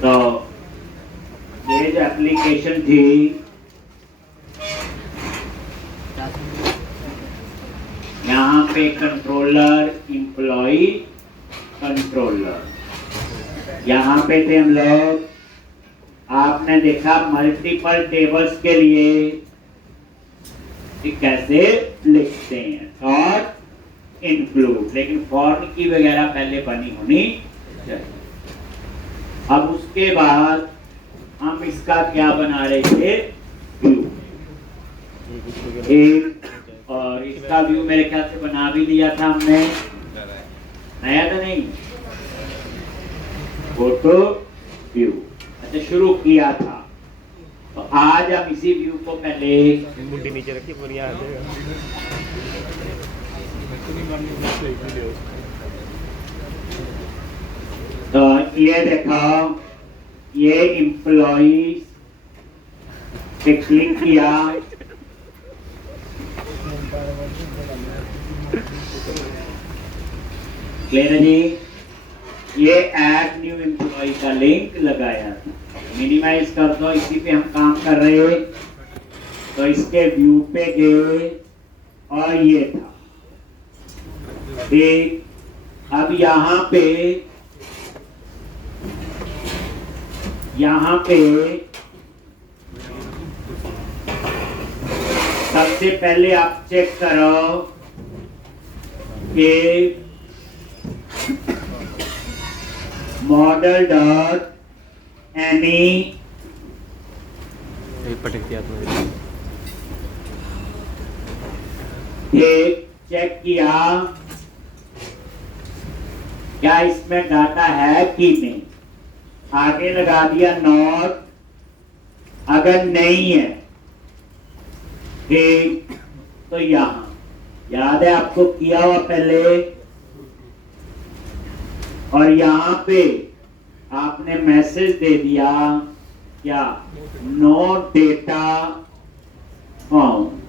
तो ये जो एप्लीकेशन थी यहाँ पे कंट्रोलर, एम्प्लॉय, कंट्रोलर, यहाँ पे थे हम लोग। आपने देखा मल्टीपल टेबल्स के लिए कैसे लिखते हैं और इंक्लूड, लेकिन फॉर्म की वगैरह पहले बनी होनी चाहिए। अब उसके बाद हम इसका क्या बना रहे थे, व्यू। एक और इसका व्यू मेरे ख्याल से बना भी दिया था हमने, नया तो नहीं, फोटो व्यू। अच्छा, शुरू किया था। तो आज हम इसी व्यू को पहले मुंडी नीचे रखी बढ़िया आ जाएगा। तो ये देखो, ये एम्प्लॉइज पे क्लिक किया, क्लियर है जी। ये ऐड न्यू एम्प्लॉय का लिंक लगाया था। मिनिमाइज कर दो, इसी पे हम काम कर रहे हैं। तो इसके व्यू पे गए और ये था ठीक। अब यहाँ पे सबसे पहले आप चेक करो कि मॉडल डॉट एनी पटक दिया चेक किया क्या इसमें डाटा है कि नहीं। आगे लगा दिया नॉट, अगर नहीं है ठीक, तो यहां याद है आपको किया हुआ पहले, और यहां पे आपने मैसेज दे दिया क्या, नो डेटा फाउंड।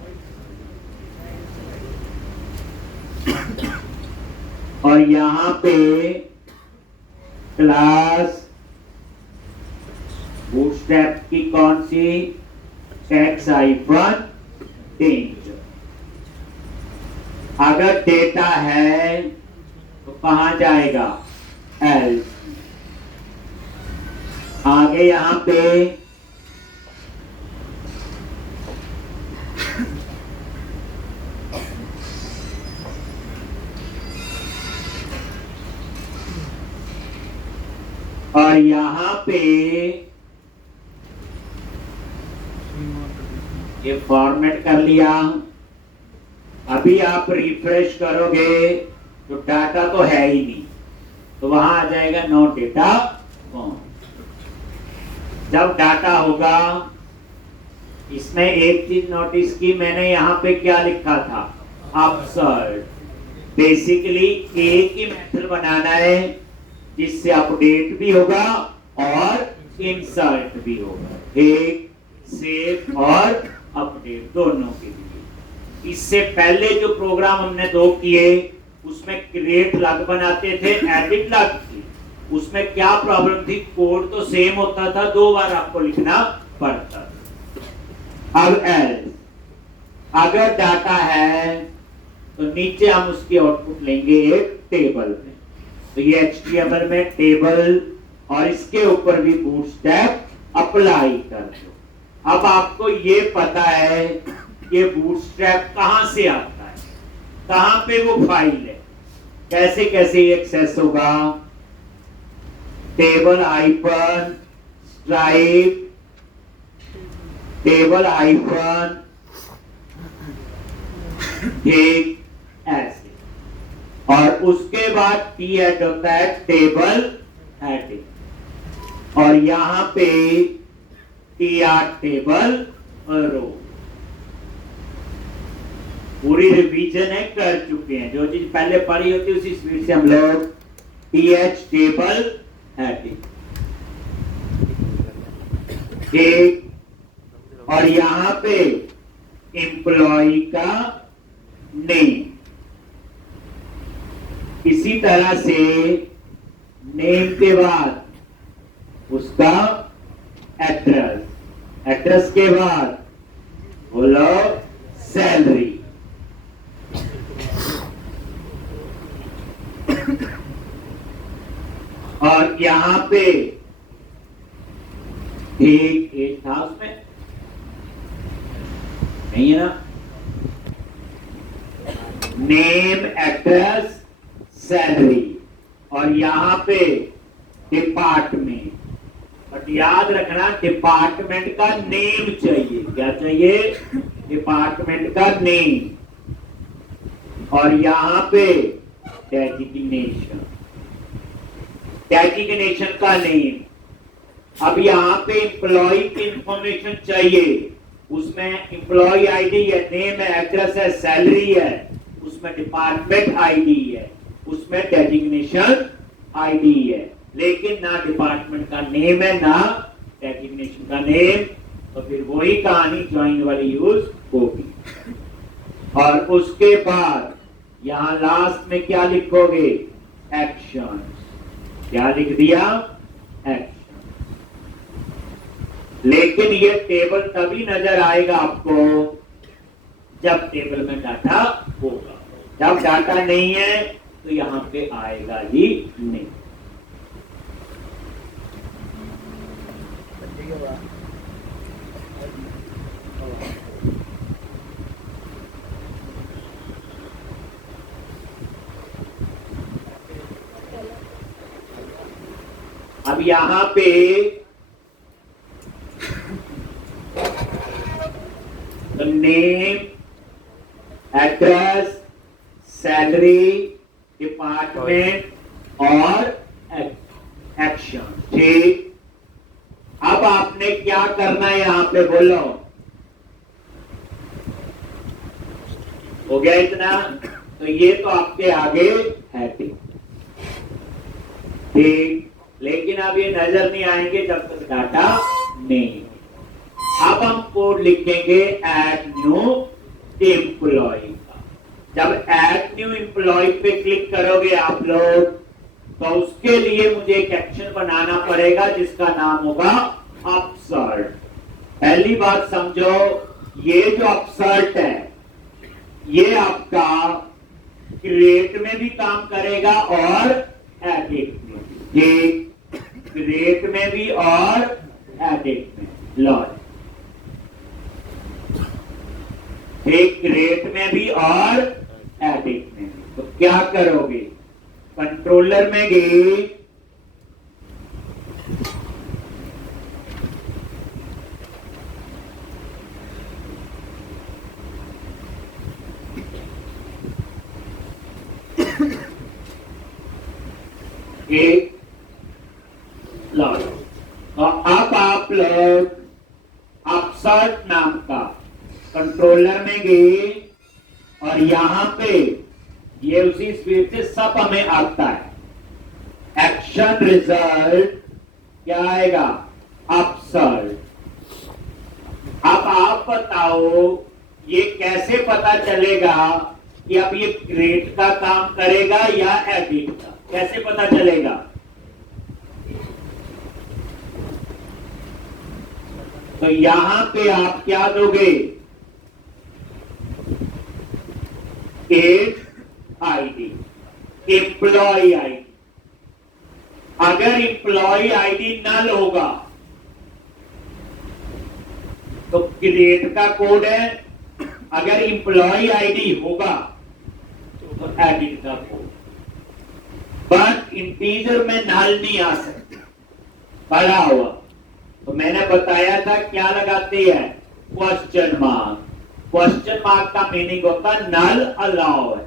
और यहां पे क्लास बूटस्ट्रैप की कौन सी, टैक्स हाइफन डेंजर। अगर डेटा है तो कहां जाएगा, एल। आगे यहां पे और यहां पे ये फॉर्मेट कर लिया। अभी आप रिफ्रेश करोगे तो डाटा तो है ही नहीं, तो वहां आ जाएगा नो डेटा फाउंड। जब डाटा होगा, इसमें एक चीज नोटिस की मैंने, यहां पे क्या लिखा था, अपसर्ट। बेसिकली एक ही मेथड बनाना है जिससे अपडेट भी होगा और इंसर्ट भी होगा, एक सेव और अपडेट दोनों के लिए। इससे पहले जो प्रोग्राम हमने दो किए उसमें क्रिएट लग बनाते थे, एडिट लग थी। उसमें क्या प्रॉब्लम थी, कोड तो सेम होता था, दो बार आपको लिखना पड़ता था। अब एल्स, अगर डाटा है तो नीचे हम उसकी आउटपुट लेंगे एक टेबल में। तो ये HTML में टेबल और इसके ऊपर भी बूटस्ट्रैप अप्लाई कर दो। अब आपको ये पता है कि बूटस्ट्रैप कहां से आता है, कहां पे वो फाइल है, कैसे कैसे एक्सेस होगा। Table icon stripe, table icon ठीक ऐसे, और उसके बाद टी एड होता है टेबल हेडिंग, और यहां पे TR टेबल रो। पूरी रिवीजन है, कर चुके हैं। जो चीज पहले पढ़ी होती है उसी स्पीड से हम लोग TH टेबल हेडिंग ठीक, और यहां पे एम्प्लॉय का नेम। इसी तरह से नेम के बाद उसका एड्रेस, एड्रेस के बाद बोलो सैलरी। और यहां पे एक एज था उसमें नहीं है ना, नेम एड्रेस सैलरी, और यहां पे डिपार्टमेंट। बट याद रखना डिपार्टमेंट का नेम चाहिए। क्या चाहिए? डिपार्टमेंट का नेम। और यहां पे डेजिग्नेशन, डेजिग्नेशन का नेम। अब यहां पे एम्प्लॉय की इंफॉर्मेशन चाहिए, उसमें एम्प्लॉय आईडी है, नेम है, एड्रेस है, सैलरी है, उसमें डिपार्टमेंट आईडी है, उसमें डेजिग्नेशन आईडी है, लेकिन ना डिपार्टमेंट का नेम है ना डेजिग्नेशन का नेम। तो फिर वही कहानी ज्वाइन वाली यूज होगी। और उसके बाद यहां लास्ट में क्या लिखोगे? एक्शन। क्या लिख दिया? एक्शन। लेकिन ये टेबल तभी नजर आएगा आपको जब टेबल में डाटा होगा। जब डाटा नहीं है तो यहां पे आएगा ही नहीं। अब यहां पे नेम, एड्रेस, सैलरी, डिपार्टमेंट और एक्शन। ठीक, अब आपने क्या करना है यहां पे बोलो? हो गया इतना? तो ये तो आपके आगे है। ठीक, लेकिन अब ये नजर नहीं आएंगे जब तक डाटा नहीं। अब हम कोड लिखेंगे ऐड न्यू एम्प्लॉय का। जब ऐड न्यू एम्प्लॉय पे क्लिक करोगे आप लोग, तो उसके लिए मुझे एक एक्शन बनाना पड़ेगा जिसका नाम होगा अपसर्ट। पहली बात समझो, ये जो अपसर्ट है ये आपका क्रिएट में भी काम करेगा और एडिट में भी। क्रिएट में भी और एडिट में। लॉज एक क्रिएट में भी और एडिट में भी। तो क्या करोगे? कंट्रोलर में गए, एक लॉज। और अब आप लोग अपसर्ट नाम का कंट्रोलर में गए और यहां पे ये उसी स्पीड से सब हमें आता है। एक्शन रिजल्ट क्या आएगा? अपसर्ट। अब आप बताओ ये कैसे पता चलेगा कि अब ये क्रिएट का काम करेगा या एडिट का? कैसे पता चलेगा? तो यहां पे आप क्या दोगे? एक आईडी, एम्प्लॉय आईडी। अगर एम्प्लॉय आईडी नल होगा तो क्रिएट का कोड है, अगर एम्प्लॉय आईडी होगा तो एडिट का कोड। बट इंटीजर में नल नहीं आ सकता, पढ़ा हुआ। तो मैंने बताया था क्या लगाते हैं? Question mark. क्वेश्चन मार्क का मीनिंग होता है नल अलाउ है।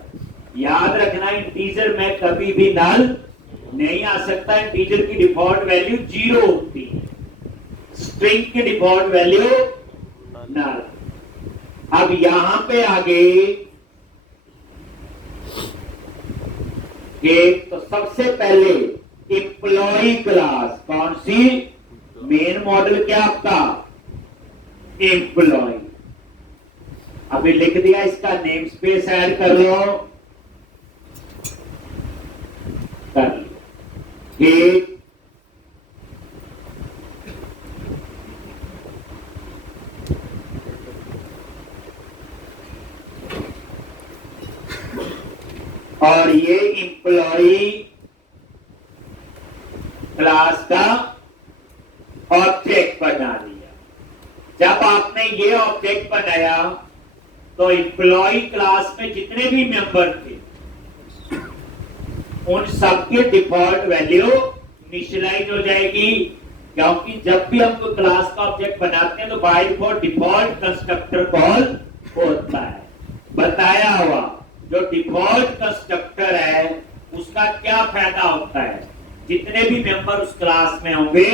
याद रखना इंटीजर में कभी भी नल नहीं आ सकता। इंटीजर की डिफॉल्ट वैल्यू 0 होती है, स्ट्रिंग की डिफॉल्ट वैल्यू नल। अब यहां पे आगे तो सबसे पहले एम्प्लॉय क्लास कौन सी? मेन मॉडल क्या आपका? एम्प्लॉय। अभी लिख दिया, इसका नेम स्पेस ऐड कर लो, कर लो। ठीक, और ये एम्प्लॉई क्लास का ऑब्जेक्ट बना दिया। जब आपने ये ऑब्जेक्ट बनाया तो एम्प्लॉय क्लास में जितने भी मेंबर थे उन सबके डिफॉल्ट वैल्यू इनिशियलाइज हो जाएगी, क्योंकि जब भी हम कोई क्लास का ऑब्जेक्ट बनाते हैं तो बाय डिफॉल्ट कंस्ट्रक्टर कॉल होता है। बताया हुआ जो डिफॉल्ट कंस्ट्रक्टर है उसका क्या फायदा होता है, जितने भी मेंबर उस क्लास में होंगे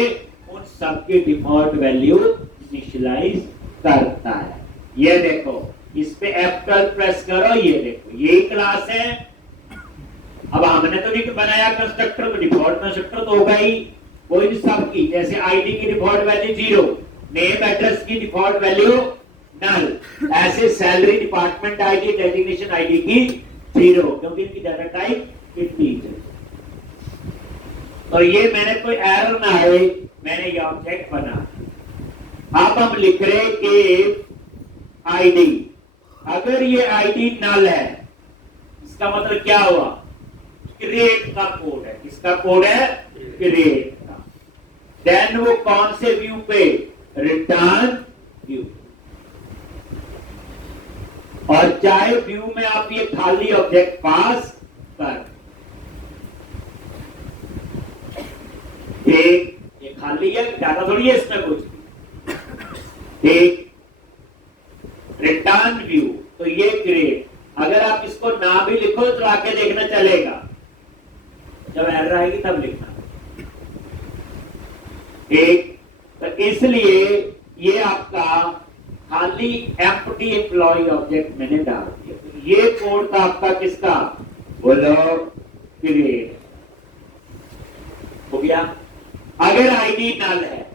उन सबके डिफॉल्ट वैल्यू इनिशियलाइज करता है। ये देखो, इस पे F12 प्रेस करो, ये देखो यही क्लास है। अब हमने तो नहीं बनाया कंस्ट्रक्टर, तो डिफॉल्ट कंस्ट्रक्टर तो होगा ही, कोई भी सबकी, जैसे आईडी की डिफॉल्ट वैल्यू 0, नेम एड्रेस की डिफॉल्ट वैल्यू नल, ऐसे salary department ID designation ID की 0, क्योंकि इनकी डाटा टाइप इंटीजर। तो ये मैंने कोई एरर ना आए, मैंने ये ऑब्जेक्ट बना। अब हम लिख रहे कि आईडी, अगर ये आईडी नल है इसका मतलब क्या हुआ, क्रिएट का कोड है। किसका कोड है, क्रिएट का। देन वो कौन से व्यू पे, रिटर्न व्यू। और चाहे व्यू में आप ये खाली ऑब्जेक्ट पास कर, एक ये खाली है, डाटा थोड़ी है इसमें कुछ, एक रिटर्न व्यू, तो ये क्रिएट। अगर आप इसको ना भी लिखो तो आके देखना चलेगा, जब एरर आएगी तब लिखना। एक तो इसलिए ये आपका खाली एम्प्टी एम्प्लॉय ऑब्जेक्ट मैंने डाल दिया। तो ये कोड था आपका किसका, बोलो, क्रिएट हो गया। अगर आईडी नल है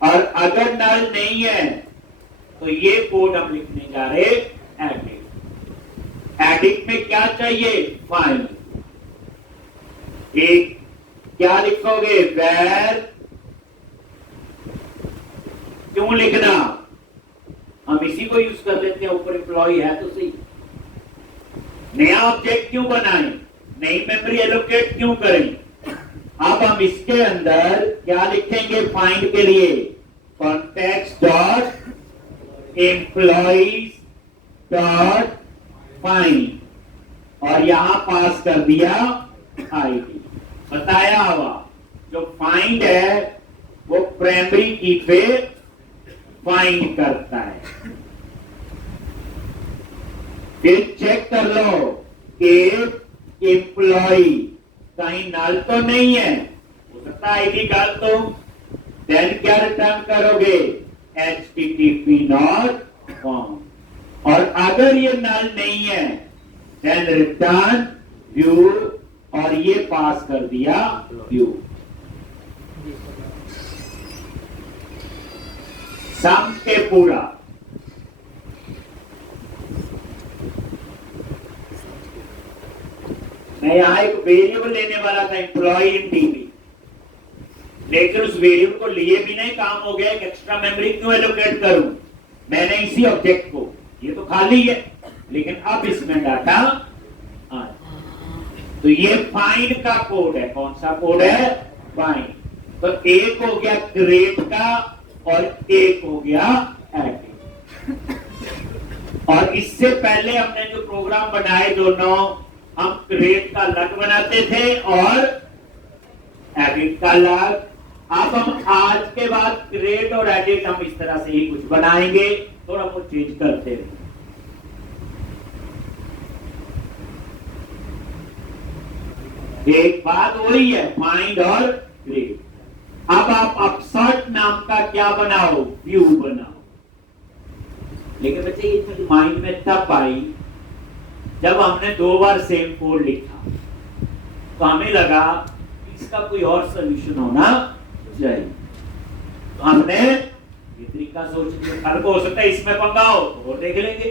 और अगर नल नहीं है तो ये कोड हम लिखने जा रहे एडिट। एडिट में क्या चाहिए, फाइंड। एक क्या लिखोगे, वेर, क्यों लिखना, हम इसी को यूज कर लेते हैं, ऊपर एम्प्लॉय है तो सही। नया ऑब्जेक्ट क्यों बनाएं, नई मेमोरी एलोकेट क्यों करें। अब हम इसके अंदर क्या लिखेंगे, फाइंड के लिए context dot employees dot find, और यहां पास कर दिया आईडी। बताया हुआ जो फाइंड है वो प्राइमरी की पे फाइंड करता है। फिर चेक कर लो कि एम्प्लॉय कहीं नल तो नहीं है, हो सकता है आईडी डाल दो। देन क्या रिटर्न करोगे, HTTP नॉट फाउंड। और अगर ये नल नहीं है देन रिटर्न व्यू, और ये पास कर दिया व्यू। सम के पूरा मैं यहां एक वेरिएबल लेने वाला था, एम्प्लॉय इन टीवी, लेकिन उस वेरिएबल को लिए भी नहीं, काम हो गया, एक एक्स्ट्रा मेमोरी क्यों एलोकेट करूं, मैंने इसी ऑब्जेक्ट को, ये तो खाली है लेकिन अब इसमें डाटा आ, तो ये फाइंड का कोड है। कौन सा कोड है, फाइंड। तो एक हो गया क्रिएट का और एक हो गया एडिट। और इससे पहले हमने जो प्रोग्राम बनाए दोनों, हम क्रिएट का अलग बनाते थे और एडिट का अलग। अब हम आज के बाद क्रिएट और एडिट हम इस तरह से ही कुछ बनाएंगे, थोड़ा बहुत चेंज करते हैं। एक बात हो रही है, फाइंड और क्रिएट। अब आप अपसर्ट नाम का क्या बनाओ, व्यू बनाओ। लेकिन बच्चे ये चीज माइंड में तब आई जब हमने 2 बार सेम कोड लिखा, तो हमें लगा इसका कोई और सोल्यूशन होना चाहिए। तो हमने ये तरीका सोच लिया, कल को हो सकता है इसमें पंगा हो तो और देख लेंगे।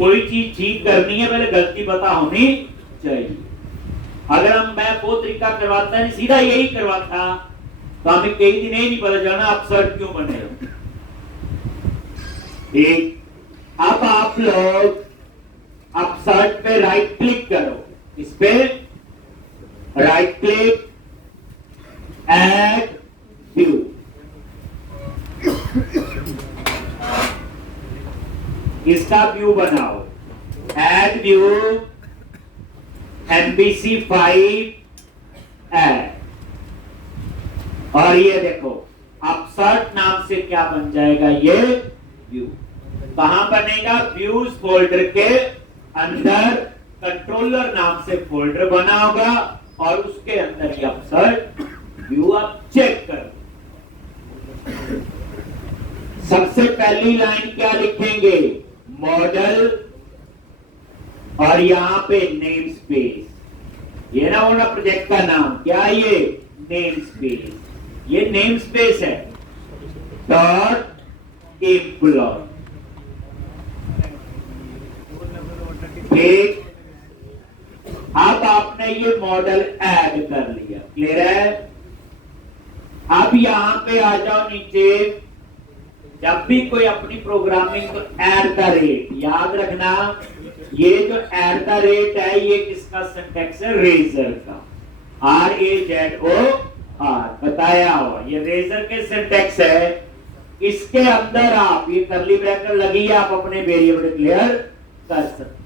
कोई चीज ठीक करनी है पहले गलती पता होनी चाहिए। अगर मैं वो तरीका करवाता है सीधा यही करवाता तो हमें कई दिन ही नहीं पता चलना अपसर्ट क्यों बने। ठीक, अब आप लोग अपसर्ट पे राइट क्लिक करो, इस पे राइट क्लिक, ऐड व्यू। इसका व्यू बनाओ, ऐड व्यू MVC5 ऐड। और ये देखो अपसर्ट नाम से क्या बन जाएगा, ये व्यू कहां बनेगा, व्यूज फोल्डर के अंदर कंट्रोलर नाम से फोल्डर बना होगा और उसके अंदर ये अपसर्ट व्यू आप चेक करो। सबसे पहली लाइन क्या लिखेंगे, मॉडल और यहां पे नेम स्पेस, ये ना होना प्रोजेक्ट का नाम, क्या ये नेम स्पेस, ये नेम स्पेस है डॉट एम्प्लॉय। ठीक, अब आपने ये मॉडल ऐड कर लिया, क्लियर है। अब यहां पे आ जाओ नीचे, जब भी कोई अपनी प्रोग्रामिंग को ऐड द रेट, याद रखना ये जो ऐड द रेट है ये किसका सिंटैक्स है, रेजर का, RAZOR, बताया हुआ ये रेजर के सिंटैक्स है। इसके अंदर आप ये करली ब्रैकेट लगी है, आप अपने वेरिएबल डिक्लेयर कर सकते।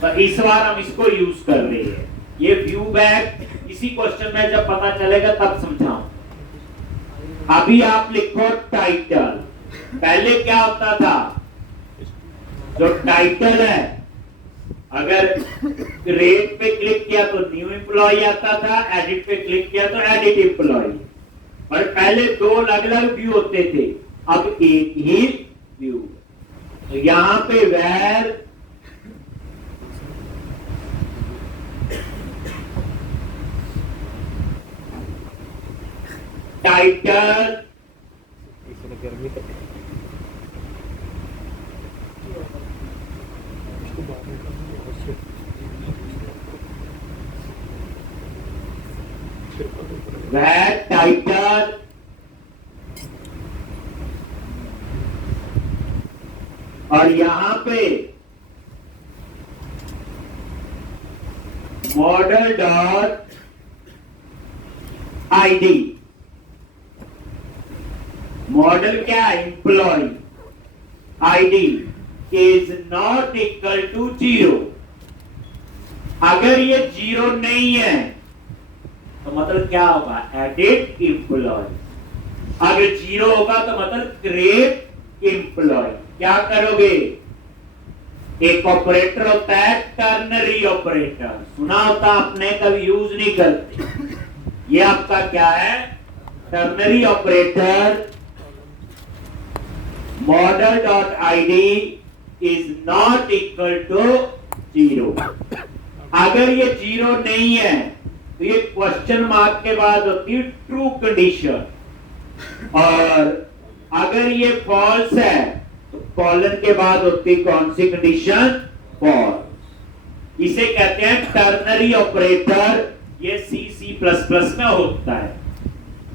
तो इस बार हम इसको यूज कर रहे हैं, ये व्यू बैक इसी क्वेश्चन में जब पता चलेगा तब समझाऊं। अभी आप लिखो टाइटल, पहले क्या होता था, जो टाइटल है अगर रेट पे क्लिक किया तो न्यू एम्प्लॉय आता था, एडिट पे क्लिक किया तो एडिट एम्प्लॉय, और पहले दो अलग अलग व्यू होते थे, अब एक ही व्यू। तो यहां पे वेर टाइटल गर्मी where title और यहां पे मॉडल डॉट ID, मॉडल क्या, employ, ID is not equal to 0। अगर ये 0 नहीं है तो मतलब क्या होगा, एडिट एम्प्लॉय। अगर 0 होगा तो मतलब क्रिएट एम्प्लॉय। क्या करोगे, एक ऑपरेटर होता है टर्नरी ऑपरेटर, सुना होता आपने, कभी यूज नहीं करते। ये आपका क्या है, ternary operator, model dot ID is not equal to 0। अगर ये 0 नहीं है तो ये क्वेश्चन मार्क के बाद होती है ट्रू कंडीशन, और अगर ये फॉल्स है तो कॉलन के बाद होती कौन सी कंडीशन, फॉल्स। इसे कहते हैं टर्नरी ऑपरेटर, ये C++ में होता है।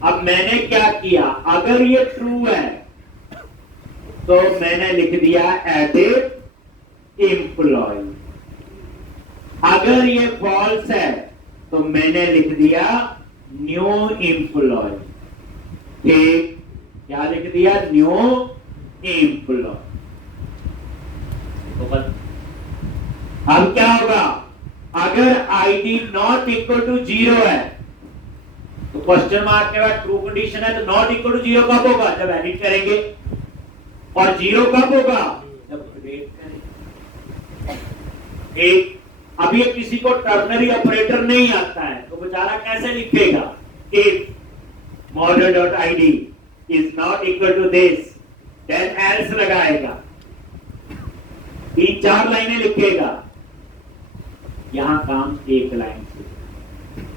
अब मैंने क्या किया, अगर ये ट्रू है तो मैंने लिख दिया एडिट एम्प्लॉय, अगर ये फॉल्स है तो मैंने लिख दिया न्यू एम्प्लॉय। ठीक, क्या लिख दिया, न्यू एम्प्लॉय। तो अब क्या होगा, अगर ID नॉट इक्वल टू 0 है तो क्वेश्चन मार्क के बाद ट्रू कंडीशन है, तो नॉट इक्वल टू 0 कब होगा, जब एडिट करेंगे, और 0 कब होगा, जब क्रिएट करेंगे। एक अब ये किसी को टर्नरी ऑपरेटर नहीं आता है तो बेचारा कैसे लिखेगा, if model dot ID is not equal to this then else लगाएगा, 3-4 लाइनें लिखेगा, यहां काम एक लाइन से।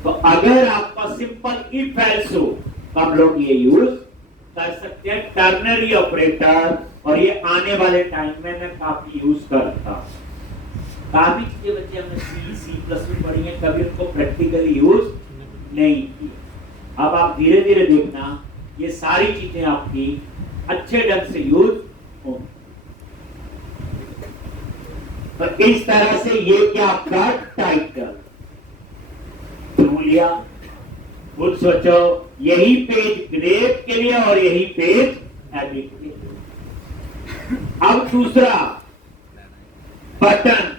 तो अगर आपका सिंपल इफ एल्स हो तो हम लोग ये यूज कर सकते हैं टर्नरी ऑपरेटर, और ये आने वाले टाइम में मैं काफी यूज करता हूं। काफी चीजें बच्चे हमने सी प्लस में पढ़ी है, कभी उनको प्रैक्टिकली यूज नहीं किया। अब आप धीरे धीरे देखना ये सारी चीजें आपकी अच्छे ढंग से यूज हो। तो इस तरह से ये क्या आपका टाइटल चुन लिया। खुद सोचो, यही पेज ग्रेप के लिए और यही पेज एडिट के लिए। अब दूसरा बटन,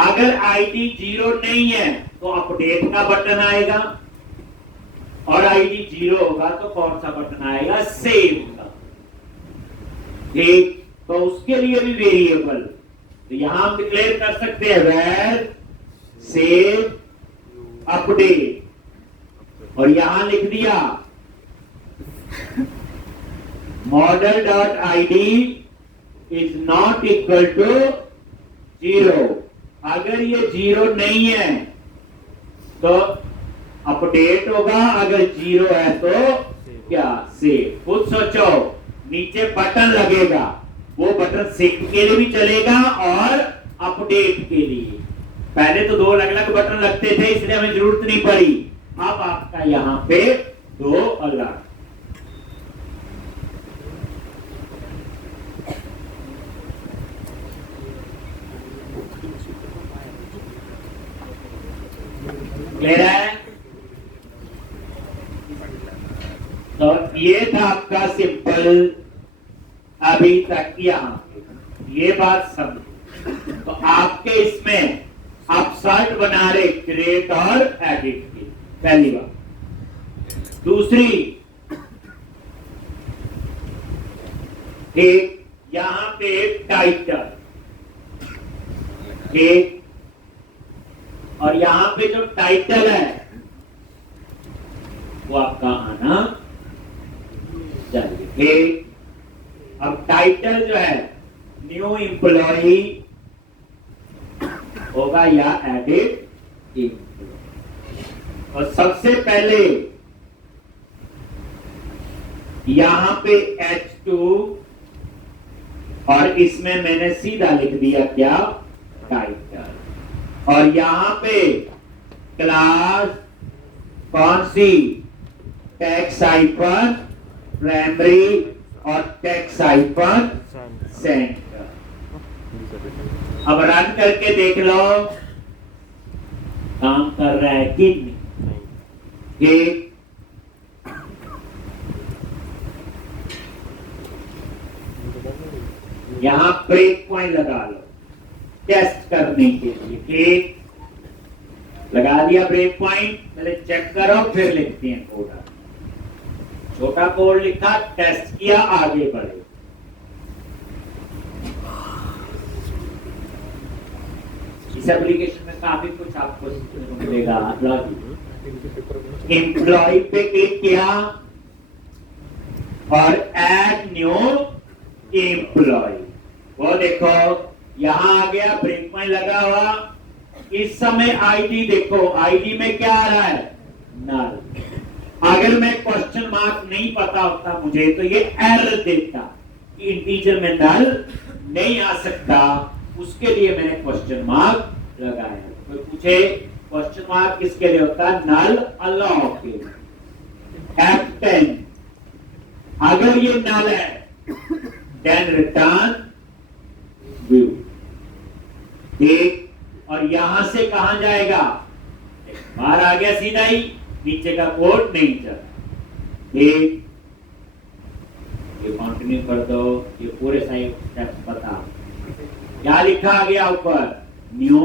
अगर आईडी 0 नहीं है तो अपडेट का बटन आएगा, और आईडी 0 होगा तो कौन सा बटन आएगा? सेव का। ठीक, तो उसके लिए भी वेरिएबल, तो यहां हम डिक्लेयर कर सकते हैं where सेव अपडेट, और यहां लिख दिया model.id is not equal to 0। अगर ये 0 नहीं है तो अपडेट होगा, अगर 0 है तो क्या? सेव। खुद सोचो, नीचे बटन लगेगा, वो बटन सेव के लिए भी चलेगा और अपडेट के लिए। पहले तो 2 अलग अलग बटन लगते थे, इसलिए हमें जरूरत नहीं पड़ी। अब आपका यहां पे 2 अलग। क्लियर है? तो ये था आपका सिंपल अभी तक यहां, ये बात समझ। तो आपके इसमें आप सर्ट बना रहे क्रिएट और एडिट की, पहली बात। दूसरी, एक यहां पे टाइटल, एक, और यहां पे जो टाइटल है वो आपका आना चाहिए। ठीक, अब टाइटल जो है न्यू एम्प्लॉई होगा या एडिट एम्प्लॉई। और सबसे पहले यहां पे H2, और इसमें मैंने सीधा लिख दिया क्या? टाइटल। और यहां पे क्लास कौन सी? टैक्स हाइफन प्राइमरी और टैक्स हाइफन सेंटर। अब रन करके देख लो काम कर रहा है कि नहीं। यहां ब्रेक पॉइंट लगा लो टेस्ट करने के लिए। ठीक, लगा दिया ब्रेक पॉइंट, पहले चेक करो फिर लिखते हैं कोड। छोटा कोड लिखा, टेस्ट किया, आगे बढ़े। इस एप्लीकेशन में काफी कुछ आपको मिलेगा। एम्प्लॉय पे क्लिक किया और ऐड न्यू एम्प्लॉय, वो देखो यहां आ गया, ब्रेक पॉइंट लगा हुआ। इस समय आईडी देखो, आईडी में क्या आ रहा है? नल। अगर मैं क्वेश्चन मार्क नहीं पता होता मुझे तो ये एरर देता कि इंटीजर में नल नहीं आ सकता, उसके लिए मैंने क्वेश्चन मार्क लगाया। तो पूछे क्वेश्चन मार्क किसके लिए होता है? नल अलाउ के लिए। F10, अगर ये नल है देन रिटर्न व्यू। ठीक, और यहां से कहां जाएगा? बाहर आ गया सीधा ही, नीचे का कोड नहीं चला। ठीक, ये कंटिन्यू कर दो, ये पूरे साइड स्टेप्स बता। क्या लिखा आ गया ऊपर? New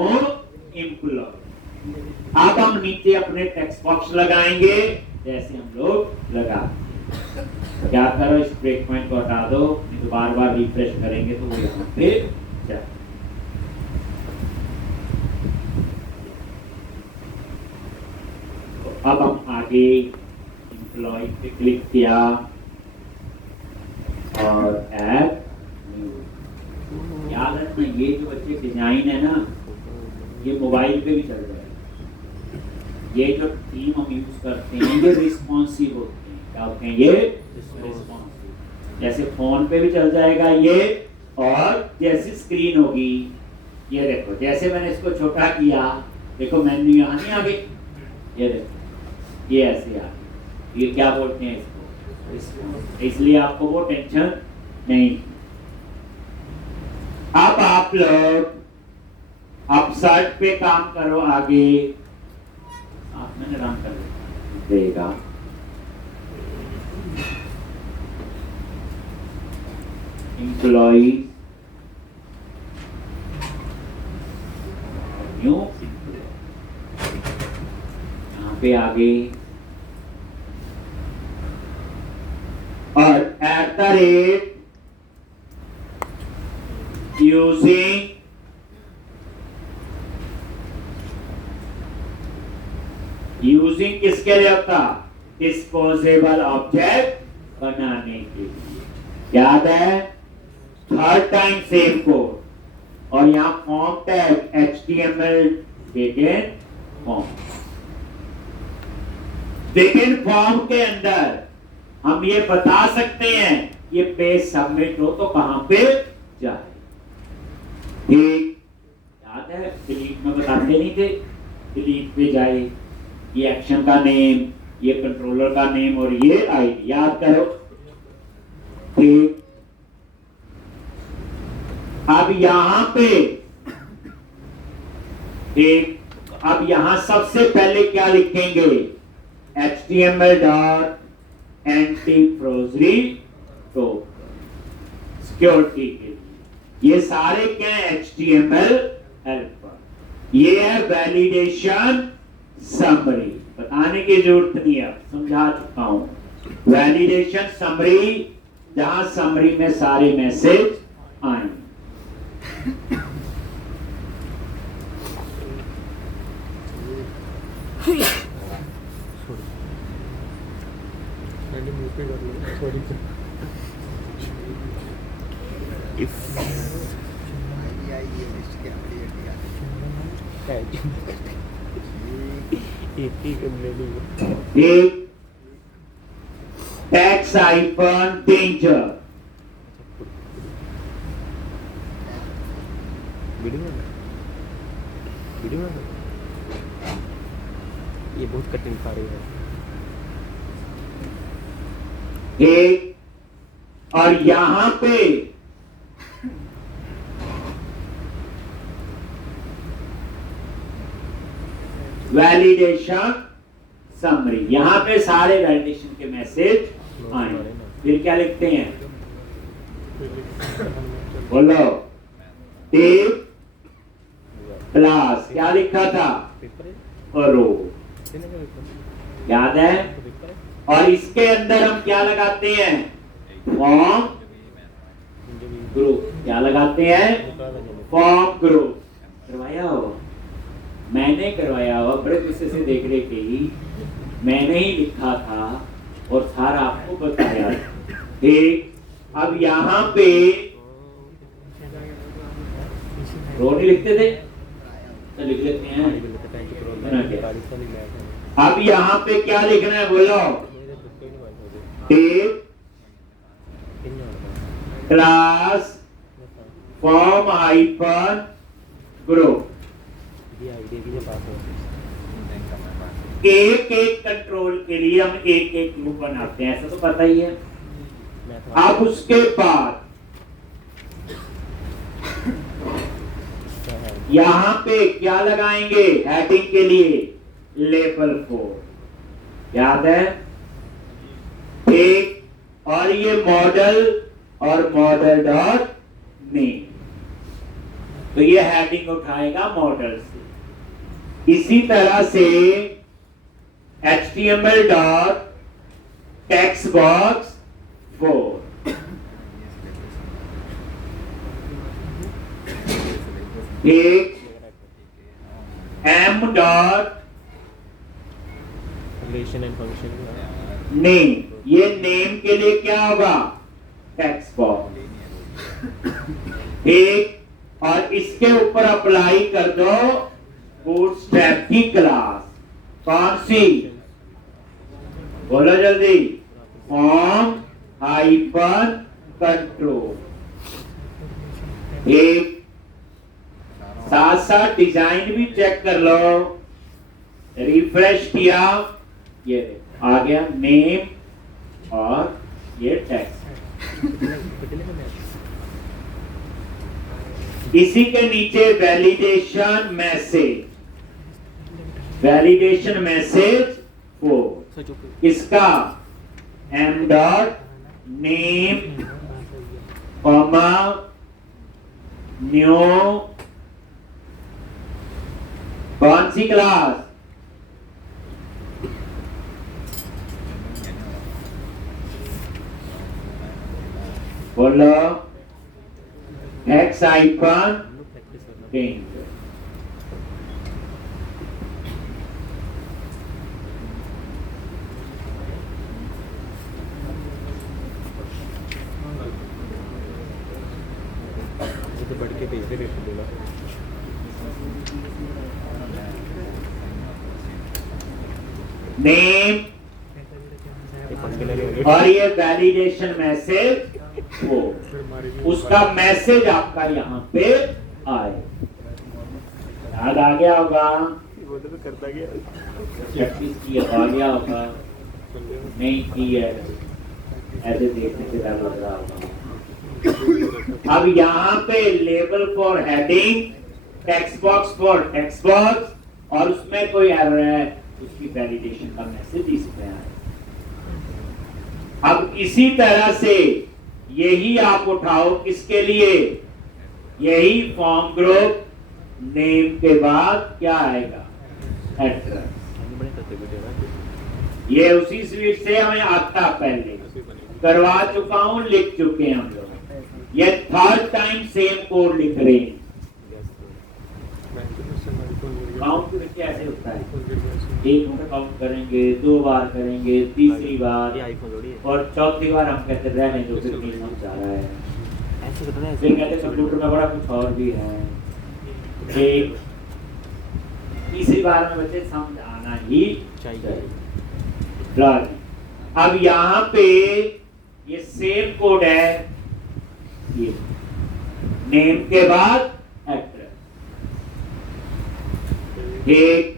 employ. अब हम नीचे अपने टेक्स्ट बॉक्स लगाएंगे जैसे हम लोग लगा। क्या करो, इस ब्रेक पॉइंट को हटा दो, नहीं तो बार बार रिफ्रेश करेंगे तो वो यहाँ पे चल। तो अब हम आगे एम्प्लॉय पे क्लिक किया और ऐड न्यू। याद रखना ये जो बच्चे डिजाइन है ना, ये मोबाइल पे भी चल रहा है। ये जो थीम हम यूज करते हैं ये रिस्पॉन्सिव होते हैं, क्या होते हैं ये? रिस्पॉन्सिव। जैसे फोन पे भी चल जाएगा ये, और जैसी स्क्रीन होगी, ये देखो जैसे मैंने इसको छोटा किया, देखो मेन्यू यहाँ नहीं आ गई, ये देखो ये ऐसे आ गई। ये क्या बोलते हैं इसको? इसलिए आपको वो टेंशन नहीं। अब आप लोग अपसर्ट पे काम करो आगे। मैंने रन कर देगा। एम्प्लॉई न्यू, यहाँ पे आगे, और eight the rate using using किसके लिए होता? डिस्पोजेबल ऑब्जेक्ट बनाने के लिए। याद है? थर्ड टाइम सेव कोड, और यहाँ form tag HTML begin form. Begin form के अंदर हम ये बता सकते हैं ये पेज सबमिट हो तो कहां पे जाए। ठीक, याद है? डिलीट में बताते नहीं थे, डिलीट पे जाए, ये एक्शन का नेम, ये कंट्रोलर का नेम, और ये आईडी, याद करो। ठीक, अब यहां पे एक, अब यहां सबसे पहले क्या लिखेंगे? HTML डॉट एंटी-फ्रोजरी टोकन सिक्योरिटी के लिए। ये सारे क्या है? HTML helper. ये है वैलिडेशन समरी, बताने की जरूरत नहीं है, समझा चुका हूं। वैलिडेशन समरी, जहां समरी में सारे मैसेज आए। एक टैक्स आइकन डेंजर, ये बहुत कठिन कार्य है। एक, और यहां पे वैलिडेशन समरी, यहां पे सारे वैलिडेशन के मैसेज आए। फिर क्या लिखते हैं? बोलो। टेप क्लास, क्या लिखा था? रो, याद है? और इसके अंदर हम क्या लगाते हैं? फॉर्म ग्रुप, क्या लगाते हैं? Form group. करवाया हो? मैंने करवाया हुआ, बड़े गुस्से से देख रहे कि मैंने ही लिखा था और सारा आपको बताया। ठीक, अब यहाँ पे रो नहीं लिखते थे तो लिख लेते हैं। अब यहाँ पे क्या लिखना है? बोलो। Tape class form hyphen group. एक एक कंट्रोल के लिए हम एक एक ग्रुप बनाते हैं, ऐसा तो पता ही है। अब उसके बाद यहां पे क्या लगाएंगे? हेडिंग के लिए लेबल 4, याद है? ठीक, और ये मॉडल और मॉडल डॉट नेम, तो ये हेडिंग उठाएगा मॉडल से। इसी तरह से HTML डॉट टेक्स्ट बॉक्स 4, एक M dot relation and function name, ये नेम के लिए क्या होगा? Text box. एक, और इसके ऊपर अप्लाई कर दो बूटस्ट्रैप की क्लास। कौन सी? बोलो जल्दी। Form hyphen control. एक साथ साथ डिजाइन भी चेक कर लो। रिफ्रेश किया, ये आ गया नेम और ये टेक्स्ट। इसी के नीचे वैलिडेशन मैसेज, वैलिडेशन मैसेज 4, इसका M dot name comma new कौन सी क्लास, बोलो एक्स आइकन पिंक। बढ़ के भेज दे बोला। नेम और ये वैलिडेशन मैसेज वो उसका मैसेज आपका यहाँ पे आए। याद आ गया होगा, करता गया प्रैक्टिस की आ गया होगा, नहीं की है ऐसे देखने से डर लग रहा होगा। अब यहाँ पे label for heading, text box for text box और उसमें कोई एरर है उसकी वैलिडेशन का मैसेज इसमें आए। अब इसी तरह से यही आप उठाओ किसके लिए, यही फॉर्म ग्रुप नेम के बाद क्या आएगा, एड्रेस। ये उसी स्वीट से हमें आता, पहले करवा चुका हूं, लिख चुके हैं हम लोग। ये थर्ड टाइम सेम कोड लिख रहे हैं। काउंट कैसे होता है, एक बार काउंट करेंगे, 2 बार करेंगे, तीसरी बार और चौथी बार हम कहते रहने दो, फिर नहीं समझ आ रहा है, फिर कहते कंप्यूटर में बड़ा कुछ और भी है। एक तीसरी बार में बच्चे समझ आना ही चाहिए। अब यहाँ पे ये सेम कोड है, ये नेम के बाद एड्रेस। एक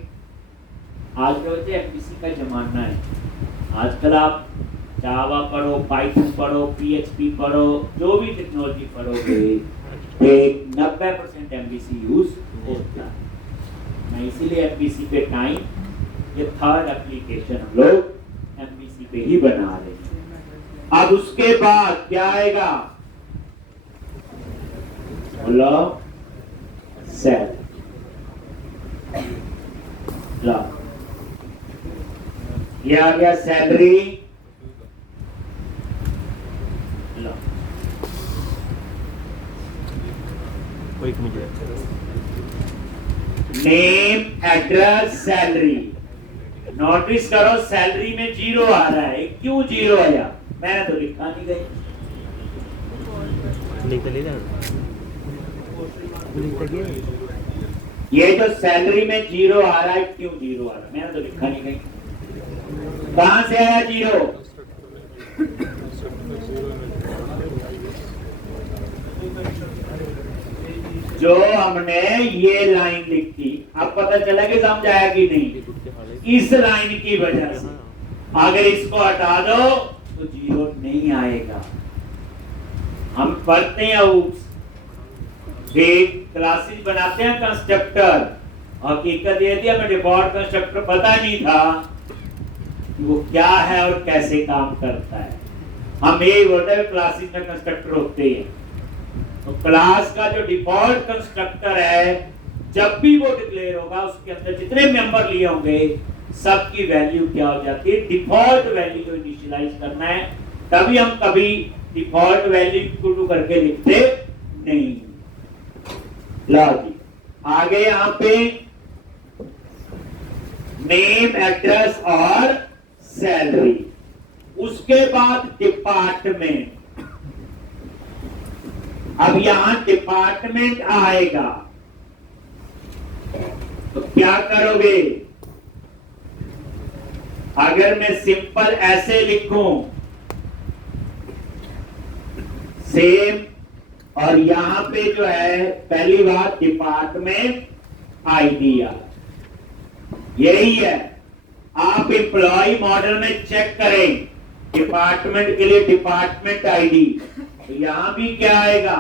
आज के बच्चे एमपीसी का जमाना है। आजकल आप जावा पढ़ो, पाइथन पढ़ो, पीएचपी पढ़ो, जो भी टेक्नोलॉजी पढ़ोगे, एक 90% एमपीसी यूज होता है। मैं इसीलिए एमपीसी पे टाइम, ये थर्ड एप्लीकेशन हम लोग एमपीसी पे ही बना रहे हैं। अब उसके बाद क्या आएगा, बोलो सेल। ये आ गया salary. Name, address, salary. Notice करो सैलरी में 0 आ रहा है, क्यों 0 आया, मैंने तो लिखा नहीं गई। ये जो सैलरी में 0 आ रहा है, क्यों 0 आ रहा है, मैंने तो लिखा नहीं गई। कहां से आया 0, जो हमने ये लाइन लिखी, अब पता चला कि समझ आया कि नहीं, इस लाइन की वजह से। अगर इसको हटा दो तो 0 नहीं आएगा। हम पढ़ते हैं क्लासेस बनाते हैं कंस्ट्रक्टर, हकीकत ये थी हमें डिफॉल्ट कंस्ट्रक्टर पता नहीं था कि वो क्या है और कैसे काम करता है। हम यही बोलते हैं क्लासेस में कंस्ट्रक्टर होते हैं, तो क्लास का जो डिफॉल्ट कंस्ट्रक्टर है, जब भी वो डिक्लेयर होगा उसके अंदर जितने मेंबर लिए होंगे सबकी वैल्यू क्या हो जाती है, डिफॉल्ट वैल्यू को इनिशियलाइज करना है। तभी हम कभी डिफॉल्ट वैल्यू इक्वल करके लिखते नहीं। आगे यहाँ पे नेम, एड्रेस और सैलरी, उसके बाद डिपार्टमेंट। अब यहां डिपार्टमेंट आएगा तो क्या करोगे, अगर मैं सिंपल ऐसे लिखूं सेम, और यहां पे जो है पहली बात डिपार्टमेंट आईडी आ, यही है। आप एम्प्लॉय मॉडल में चेक करें डिपार्टमेंट के लिए डिपार्टमेंट आईडी, तो यहां भी क्या आएगा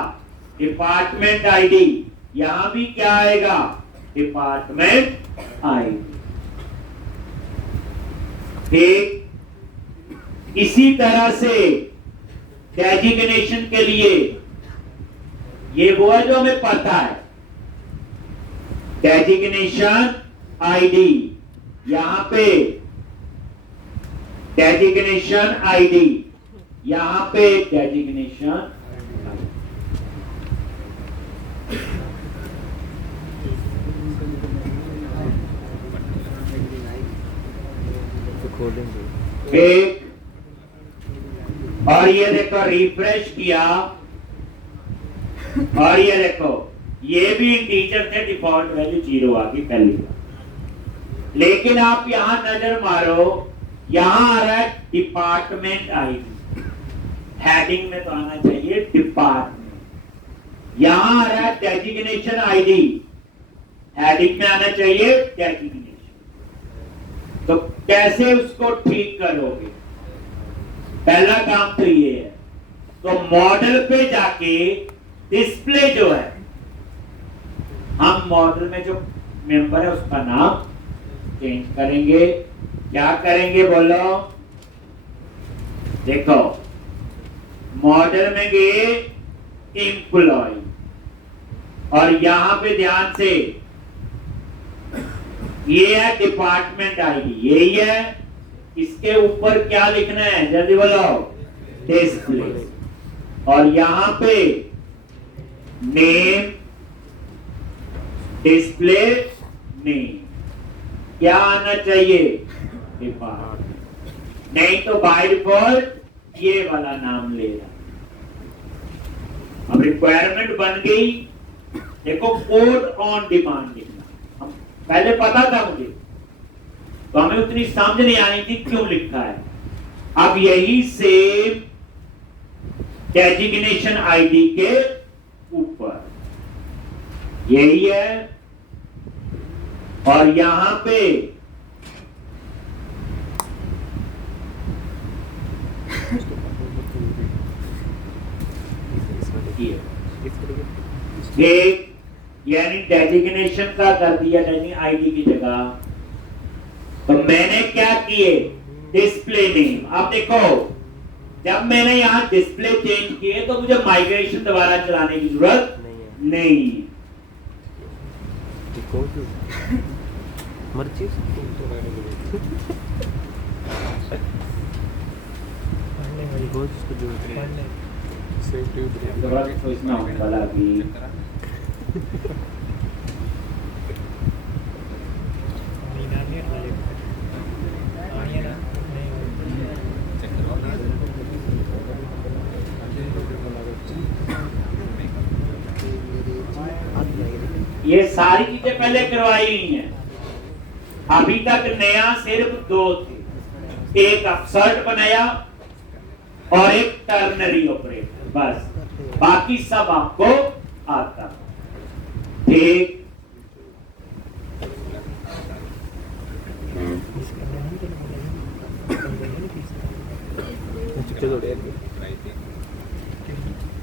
डिपार्टमेंट आईडी, यहां भी क्या आएगा डिपार्टमेंट आईडी। ठीक इसी तरह से डेजिग्नेशन के लिए ये वो है जो हमें पता है, डेजिग्नेशन आईडी, यहां पे डेजिग्नेशन आईडी, यहां पे डेजिग्नेशन एक, और ये देखो रिफ्रेश किया, और ये देखो ये भी इंटीजर थे, डिफॉल्ट वैल्यू 0 आ गई पहली बार। लेकिन आप यहां नजर मारो, यहां आ रहा है डिपार्टमेंट आईडी, हेडिंग में तो आना चाहिए डिपार्टमेंट। यहां आ रहा है डेजिग्नेशन आईडी, हेडिंग में आना चाहिए डेजिग्नेशन। तो कैसे उसको ठीक करोगे? पहला काम तो ये है, तो मॉडल पे जाके डिस्प्ले जो है, हम मॉडल में जो मेंबर है उसका नाम चेंज करेंगे। क्या करेंगे बोलो? देखो मॉडल में गए एम्प्लॉय, और यहां पे ध्यान से ये है डिपार्टमेंट आईडी, यही है। इसके ऊपर क्या लिखना है जल्दी बोलो? डिस्प्ले, और यहां पे नेम, डिस्प्ले नेम क्या आना चाहिए? डिपार्टमेंट। नहीं तो बाय डिफॉल्ट ये वाला नाम लेगा। अब रिक्वायरमेंट बन गई, देखो कोड ऑन डिमांड लिखना, पहले पता था मुझे, तो हमें उतनी समझ नहीं आनी थी क्यों लिखा है। अब यही सेम डेजिग्नेशन आईडी के ऊपर यही है, और यहां पे एक यानी डेजिग्नेशन का कर दिया आईडी की जगह, तो मैंने क्या किए डिस्प्ले नेम। अब देखो जब मैंने यहां डिस्प्ले चेंज किए तो मुझे माइग्रेशन दोबारा चलाने की जरूरत नहीं है। मर्जी सोचना वाला भी ये सारी चीजें पहले करवाई हुई हैं। अभी तक नया सिर्फ दो थे, एक अपसर्ट बनाया और एक टर्नरी ऑपरेटर, बस बाकी सब आपको आता। ठीक,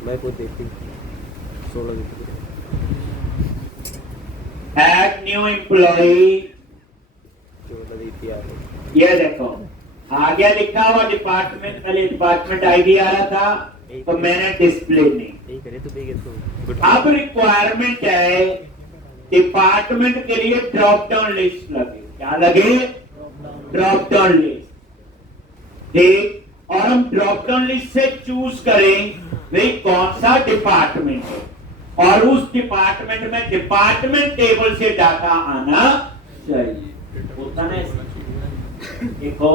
मैं को देखती 16 ऐड न्यू एम्प्लॉई, 14 देती आ रही। ये देखो आ गया लिखा हुआ डिपार्टमेंट, पहले डिपार्टमेंट आईडी आ रहा था तो मैंने डिस्प्ले नहीं। अब रिक्वायरमेंट है डिपार्टमेंट के लिए ड्रॉप डाउन लिस्ट लगे, क्या लगे? Drop down list. ठीक, और हम ड्रॉप डाउन लिस्ट से चूज करें भाई कौन सा डिपार्टमेंट है, और उस डिपार्टमेंट में डिपार्टमेंट टेबल से डाटा आना चाहिए, होता ना। देखो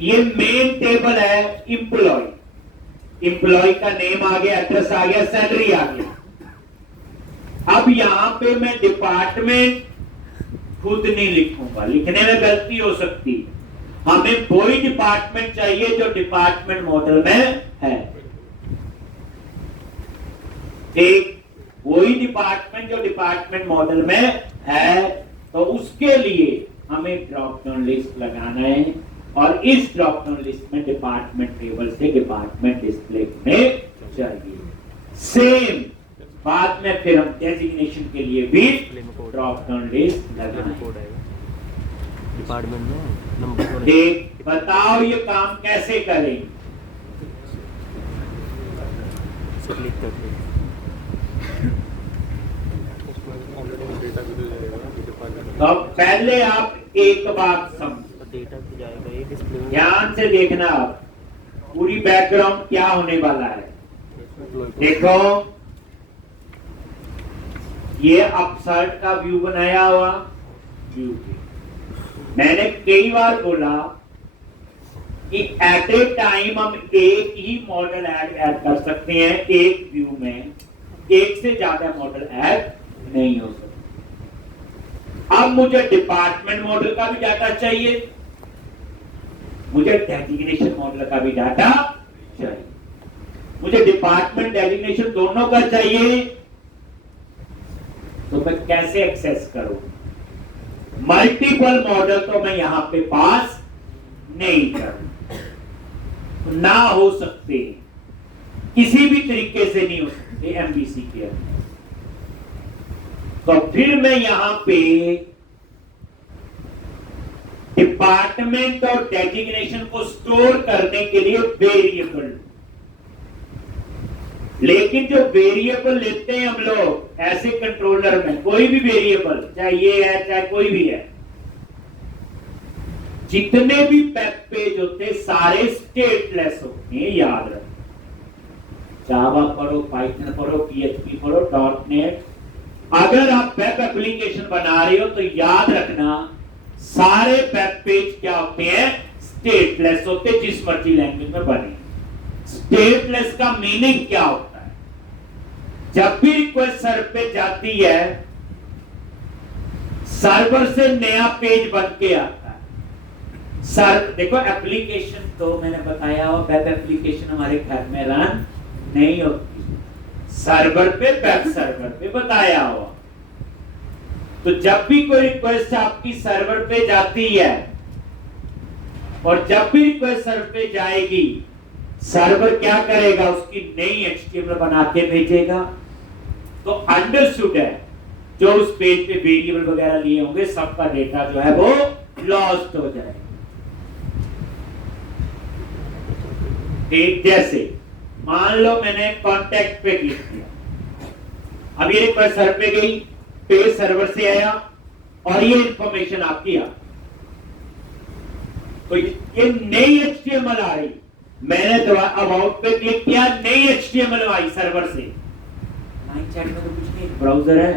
ये मेन टेबल है एम्प्लॉय, एम्प्लॉय का नेम आ गया, एड्रेस आ गया, सैलरी आ गया। अब यहां पे मैं डिपार्टमेंट खुद नहीं लिखूंगा, लिखने में गलती हो सकती है। हमें वही डिपार्टमेंट चाहिए जो डिपार्टमेंट मॉडल में है। एक वही डिपार्टमेंट जो डिपार्टमेंट मॉडल में है, तो उसके लिए हमें ड्रॉप डाउन लिस्ट लगाना है और इस ड्रॉप डाउन लिस्ट में डिपार्टमेंट टेबल से डिपार्टमेंट डिस्प्ले होने चाहिए। सेम बाद में फिर हम डेजिग्नेशन के लिए भी ड्रॉप डाउन लिस्ट लगाएंगे। डिपार्टमेंट में नंबर एक बताओ ये काम कैसे करेंगे? क्लिक करके तो पहले आप एक बात समझो, डेटा पे जाएगा ये डिस्प्ले में। ध्यान से देखना आप पूरी बैकग्राउंड क्या होने वाला है। देखो ये अपसर्ट का व्यू बनाया हुआ व्यू। मैंने कई बार बोला कि एट ए टाइम हम एक ही मॉडल ऐड कर सकते हैं एक व्यू में, एक से ज्यादा मॉडल ऐड नहीं हो सकते। अब मुझे डिपार्टमेंट मॉडल का भी डाटा चाहिए, मुझे डेजिग्नेशन मॉडल का भी डाटा चाहिए, मुझे डिपार्टमेंट डेजिग्नेशन दोनों का चाहिए। तो मैं कैसे एक्सेस करूं? मल्टीपल मॉडल तो मैं यहां पे पास नहीं करूं, ना हो सकते, किसी भी तरीके से नहीं हो सकते एमबीसी के अंदर। तो फिर मैं यहां पे डिपार्टमेंट और डेजिग्नेशन को स्टोर करने के लिए वेरिएबल, लेकिन जो वेरिएबल लेते हैं हम लोग ऐसे कंट्रोलर में, कोई भी वेरिएबल, चाहे ये है चाहे कोई भी है, जितने भी वेब पेज होते सारे स्टेटलेस होते हैं, याद रखो। जावा पढ़ो, पाइथन पढ़ो, पीएचपी पढ़ो, डॉटनेट, अगर आप वेब एप्लीकेशन बना रहे हो तो याद रखना सारे वेब पेज क्या होते हैं? स्टेटलेस होते हैं, जिस मर्जी लैंग्वेज में बने। स्टेटलेस का मीनिंग क्या होता है? जब भी रिक्वेस्ट सर्वर पे जाती है, सर्वर से नया पेज बन के आता है। सर देखो एप्लीकेशन तो मैंने बताया हो, वेब एप्लीकेशन हमारे घर में रन नहीं होती, सर्वर पे, वेब सर्वर पे बताया हुआ। तो जब भी कोई रिक्वेस्ट आपकी सर्वर पे जाती है और जब भी रिक्वेस्ट सर्वर पे जाएगी, सर्वर क्या करेगा? उसकी नई HTML बना के भेजेगा। तो अंडरस्टूड है, जो उस पेज पे वेरिएबल वगैरह लिए होंगे सबका डेटा जो है वो लॉस्ट हो जाएगा। एक जैसे मान लो मैंने कांटेक्ट पे क्लिक किया, अब ये रिक्वेस्ट सर्वर पे गई, पेज सर्वर से आया और ये इंफॉर्मेशन आपकी आ, तो ये नई HTML आ रही, मैंने अबाउट पे क्लिक किया, नई HTML आई सर्वर से। क्लाइंट साइड में तो कुछ नहीं, ब्राउजर है।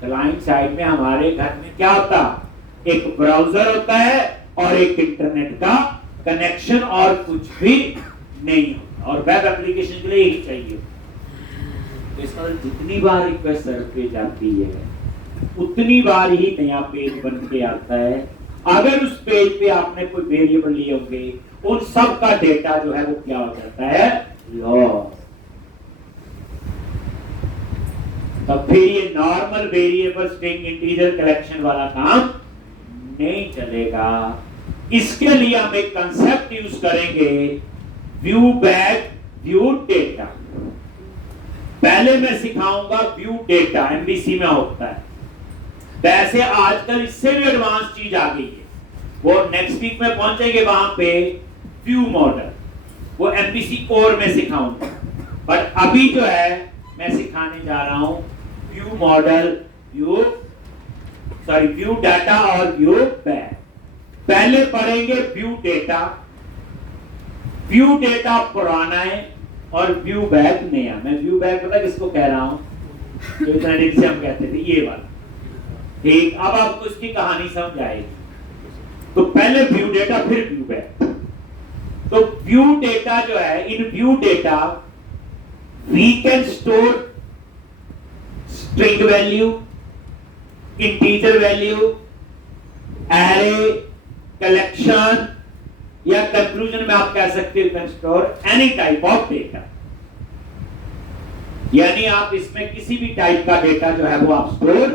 क्लाइंट साइड में हमारे घर में क्या होता? एक ब्राउजर होता है और एक इंटरनेट का कनेक्शन, और कुछ भी नहीं होता। और वेब एप्लीकेशन के लिए यही चाहिए। तो इसका जितनी बार रिक्वेस्ट सर्वर पे जाती है उतनी बार ही नया पेज बन के आता है। अगर उस पेज पे आपने कोई वेरिएबल लिए होंगे, उन सब का डेटा जो है वो क्या हो जाता है? लॉस। तब फिर ये normal variable string integer collection वाला काम नहीं चलेगा। इसके लिए हम एक कंसेप्ट यूज करेंगे, व्यू बैक व्यू डेटा। पहले मैं सिखाऊंगा व्यू डेटा, एमबीसी में होता है। वैसे आजकल इससे भी एडवांस चीज आ गई है, वो नेक्स्ट वीक में पहुंचेंगे वहां पे व्यू मॉडल, वो एमबीसी कोर में सिखाऊंगा। बट अभी जो है मैं सिखाने जा रहा हूं व्यू मॉडल, व्यू डाटा और व्यू बैक। पहले पढ़ेंगे व्यू डेटा। व्यू डेटा पुराना है और व्यू बैक नया। मैं व्यू बैक पता किसको कह रहा हूं? जो इतना दिन से हम कहते थे, ये वाला। ठीक, अब आपको इसकी कहानी समझ आएगी। तो पहले व्यू डेटा फिर व्यू बैक। तो व्यू डेटा जो है, in view data we can store string value, integer value, array, collection, या कंक्लूजन में आप कह सकते हो can store any type of data. यानी आप इसमें किसी भी टाइप का डेटा जो है वो आप स्टोर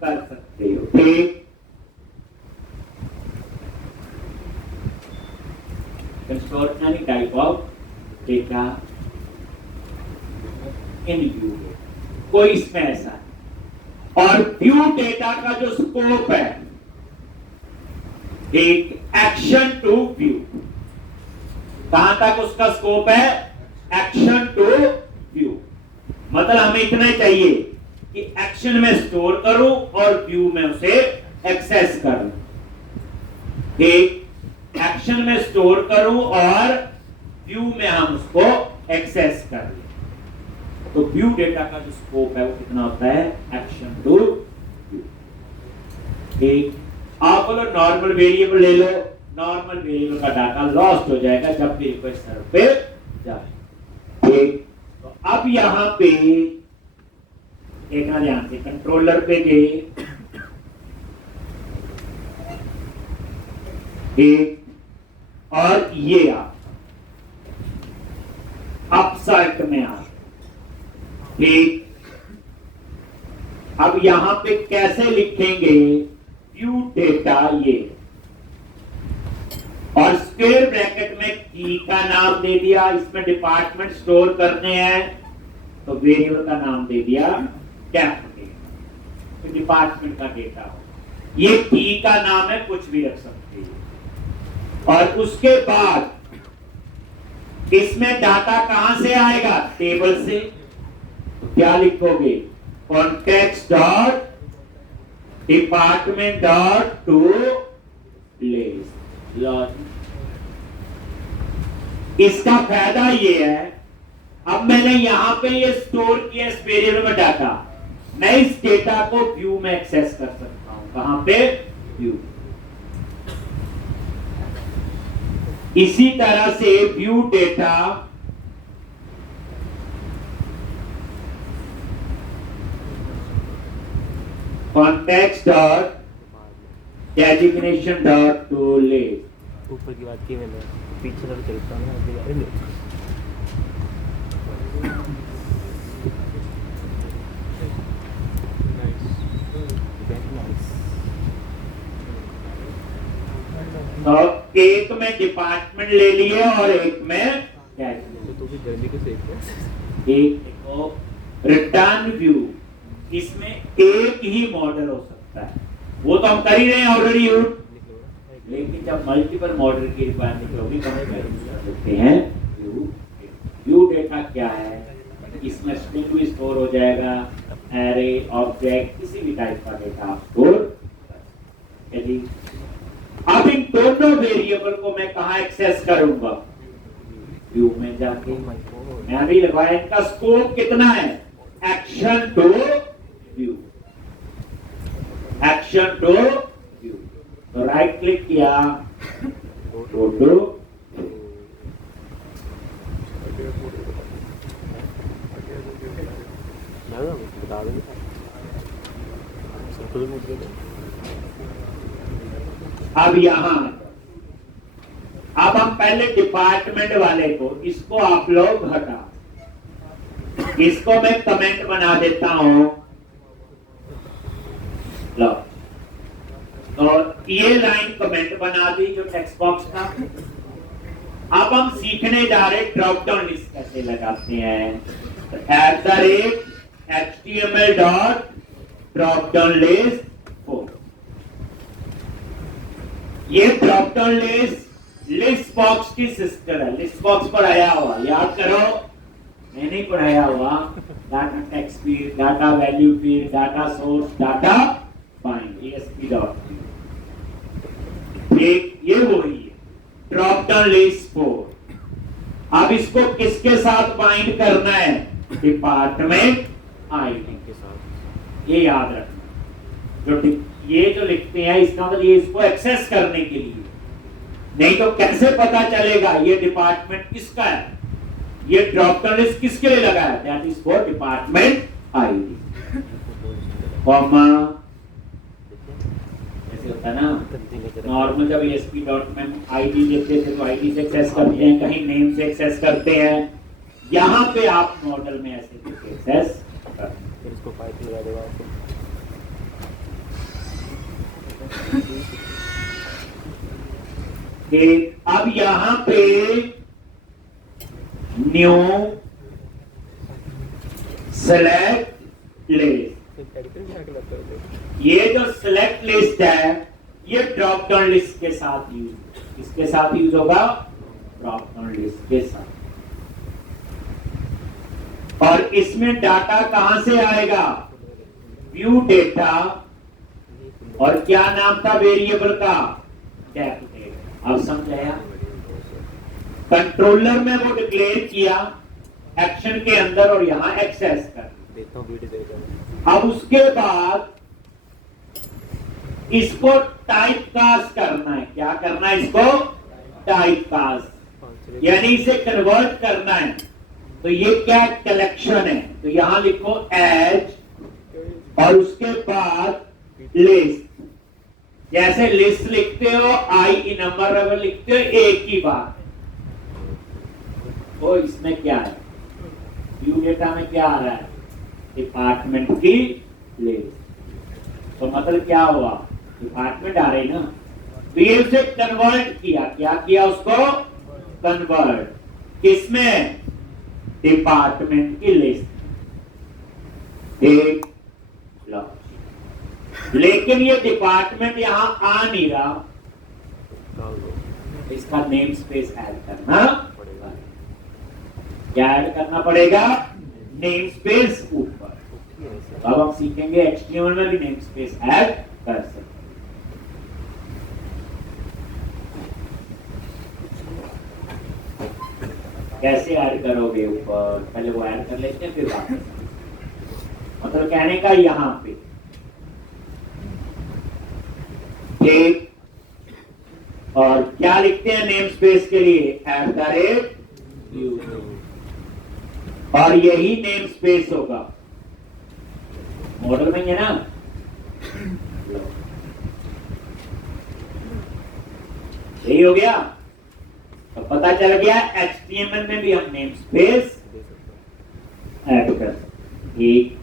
कर सकते हो। ठीक, store any type of data in view, कोई इसमें ऐसा है। और व्यू डेटा का जो स्कोप है, एक एक्शन टू व्यू, कहां तक उसका स्कोप है? Action to view. मतलब हमें इतना ही चाहिए कि एक्शन में स्टोर करूं और व्यू में उसे एक्सेस करूं। एक एक्शन में स्टोर करूं और व्यू में हम उसको एक्सेस कर लें। तो व्यू डेटा का जो स्कोप है वो कितना होता है? Action to view. एक आप बोलो नॉर्मल वेरिएबल ले लो, नॉर्मल वेरिएबल का डाटा लॉस्ट हो जाएगा जब भी रिक्वेस्ट सर्वर पे जाए। ठीक, तो अब यहां पे देखना ध्यान से, कंट्रोलर पे गए, एक और ये आप अपसर्ट में आ। ठीक, अब यहां पे कैसे लिखेंगे? व्यू डेटा ये, और स्क्वायर ब्रैकेट में की का नाम दे दिया, इसमें डिपार्टमेंट स्टोर करने हैं तो वेरिएबल का नाम दे दिया कैपिटल, तो डिपार्टमेंट का डेटा हो। ये की का नाम है, कुछ भी रख सकते हैं। और उसके बाद इसमें डाटा कहां से आएगा? टेबल से। तो क्या लिखोगे? Context dot department dot to list. इसका फायदा ये है, अब मैंने यहां पे ये स्टोर किया इस वेरिएबल में डाटा, मैं इस डेटा को व्यू में एक्सेस कर सकता हूं। कहां पे? व्यू। इसी तरह से view data context dot designation dot to list. ऊपर की बात की मैंने, पीछे तरफ चलता हूँ आगे जा रहे हैं। तो एक में डिपार्टमेंट ले लिए और एक में तो भी जल्दी के सेफ एक देखो रिटर्न व्यू, इसमें एक ही मॉडल हो सकता है, वो तो हम कर ही रहे हैं ऑलरेडी यूज, लेकिन जब मल्टीपल मॉडल की रिक्वायरमेंट होगी तो हम कर सकते हैं व्यू। व्यू डेटा क्या है? इसमें स्ट्रिंग भी स्टोर हो जाएगा, एरे, ऑब्जेक्ट, किसी भी टाइप का डेटा आप स्टोर कर। यदि अब इन दोनों वेरिएबल को मैं कहां एक्सेस करूंगा? व्यू में जाके। मैं अभी लगाया, इनका स्कोप कितना है? Action to view, action to view. तो राइट क्लिक किया, गो टू, बता देंगे। अब यहां अब हम पहले डिपार्टमेंट वाले को, इसको आप लोग हटा, इसको मैं कमेंट बना देता हूं। लो, तो ये लाइन कमेंट बना दी जो टेक्स्ट बॉक्स था। अब हम सीखने जा रहे ड्रॉप डाउन लिस्ट कैसे लगाते हैं। @HTML dot drop down list 4। ये ड्रॉप डाउन लिस्ट बॉक्स की सिस्टर है। लिस्ट बॉक्स पढ़ाया हुआ, याद करो, मैंने पढ़ाया हुआ। Data text field, data value field, data source, data find, ASP dot. ये वही है ड्रॉप डाउन लिस्ट 4। अब इसको किसके साथ बाइंड करना है? डिपार्टमेंट आईडी के साथ। ये याद रखना, ये जो लिखते हैं इसका मतलब ये इसको एक्सेस करने के लिए, नहीं तो कैसे पता चलेगा ये डिपार्टमेंट किसका है? ये ड्रॉप डाउन लिस्ट किसके लिए लगा है? That is for department ID, comma. ऐसे होता है ना, नॉर्मल जब ASP डॉट में आईडी देते थे तो आईडी से एक्सेस करते हैं, कहीं नेम से एक्सेस करते हैं, यहां पे आप मॉडल में ऐसे कुछ एक्सेस कर, फिर इसको पाइप लगा देगा आपको। ठीक। अब यहां पे न्यू सेलेक्ट लिस्ट, ये जो सेलेक्ट लिस्ट है ये ड्रॉप डाउन लिस्ट के साथ यूज, किसके साथ यूज होगा? ड्रॉप डाउन लिस्ट के साथ। और इसमें डाटा कहां से आएगा? व्यू डेटा, और क्या नाम था वेरिएबल का? Def data. अब समझाया? कंट्रोलर में वो डिक्लेयर किया एक्शन के अंदर और यहां एक्सेस कर देखता हूं वीडियो देखा। अब उसके बाद इसको टाइप कास्ट करना है। क्या करना है इसको? टाइप कास्ट, यानी इसे कन्वर्ट करना है। तो ये क्या कलेक्शन है? तो यहां लिखो एज और उसके बाद लिस्ट। जैसे लिस्ट लिखते हो आई इनमरेबल लिखते हो, एक ही बात है। तो इसमें क्या है? व्यू डेटा में क्या आ रहा है? डिपार्टमेंट की लिस्ट। तो मतलब क्या हुआ? डिपार्टमेंट आ रही ना, तो ये उसे कन्वर्ट किया। क्या किया उसको? कन्वर्ट किसमें? डिपार्टमेंट की लिस्ट। ठीक। लो, लेकिन ये डिपार्टमेंट यहां आ नहीं रहा, इसका नेम स्पेस ऐड करना पड़ेगा। क्या ऐड करना पड़ेगा? नेम स्पेस ऊपर। तो अब हम सीखेंगे HTML में भी नेम स्पेस ऐड कर सकते। कैसे ऐड करोगे ऊपर? पहले वो ऐड कर लेते हैं फिर वापस। मतलब कहने का यहां पे ठीक। और क्या लिखते हैं नेम स्पेस के लिए? @, और यही नेम स्पेस होगा मॉडल में है ना। यही हो गया। तो पता चल गया HTML में भी हम नेम स्पेस ऐड कर सकते। ठीक।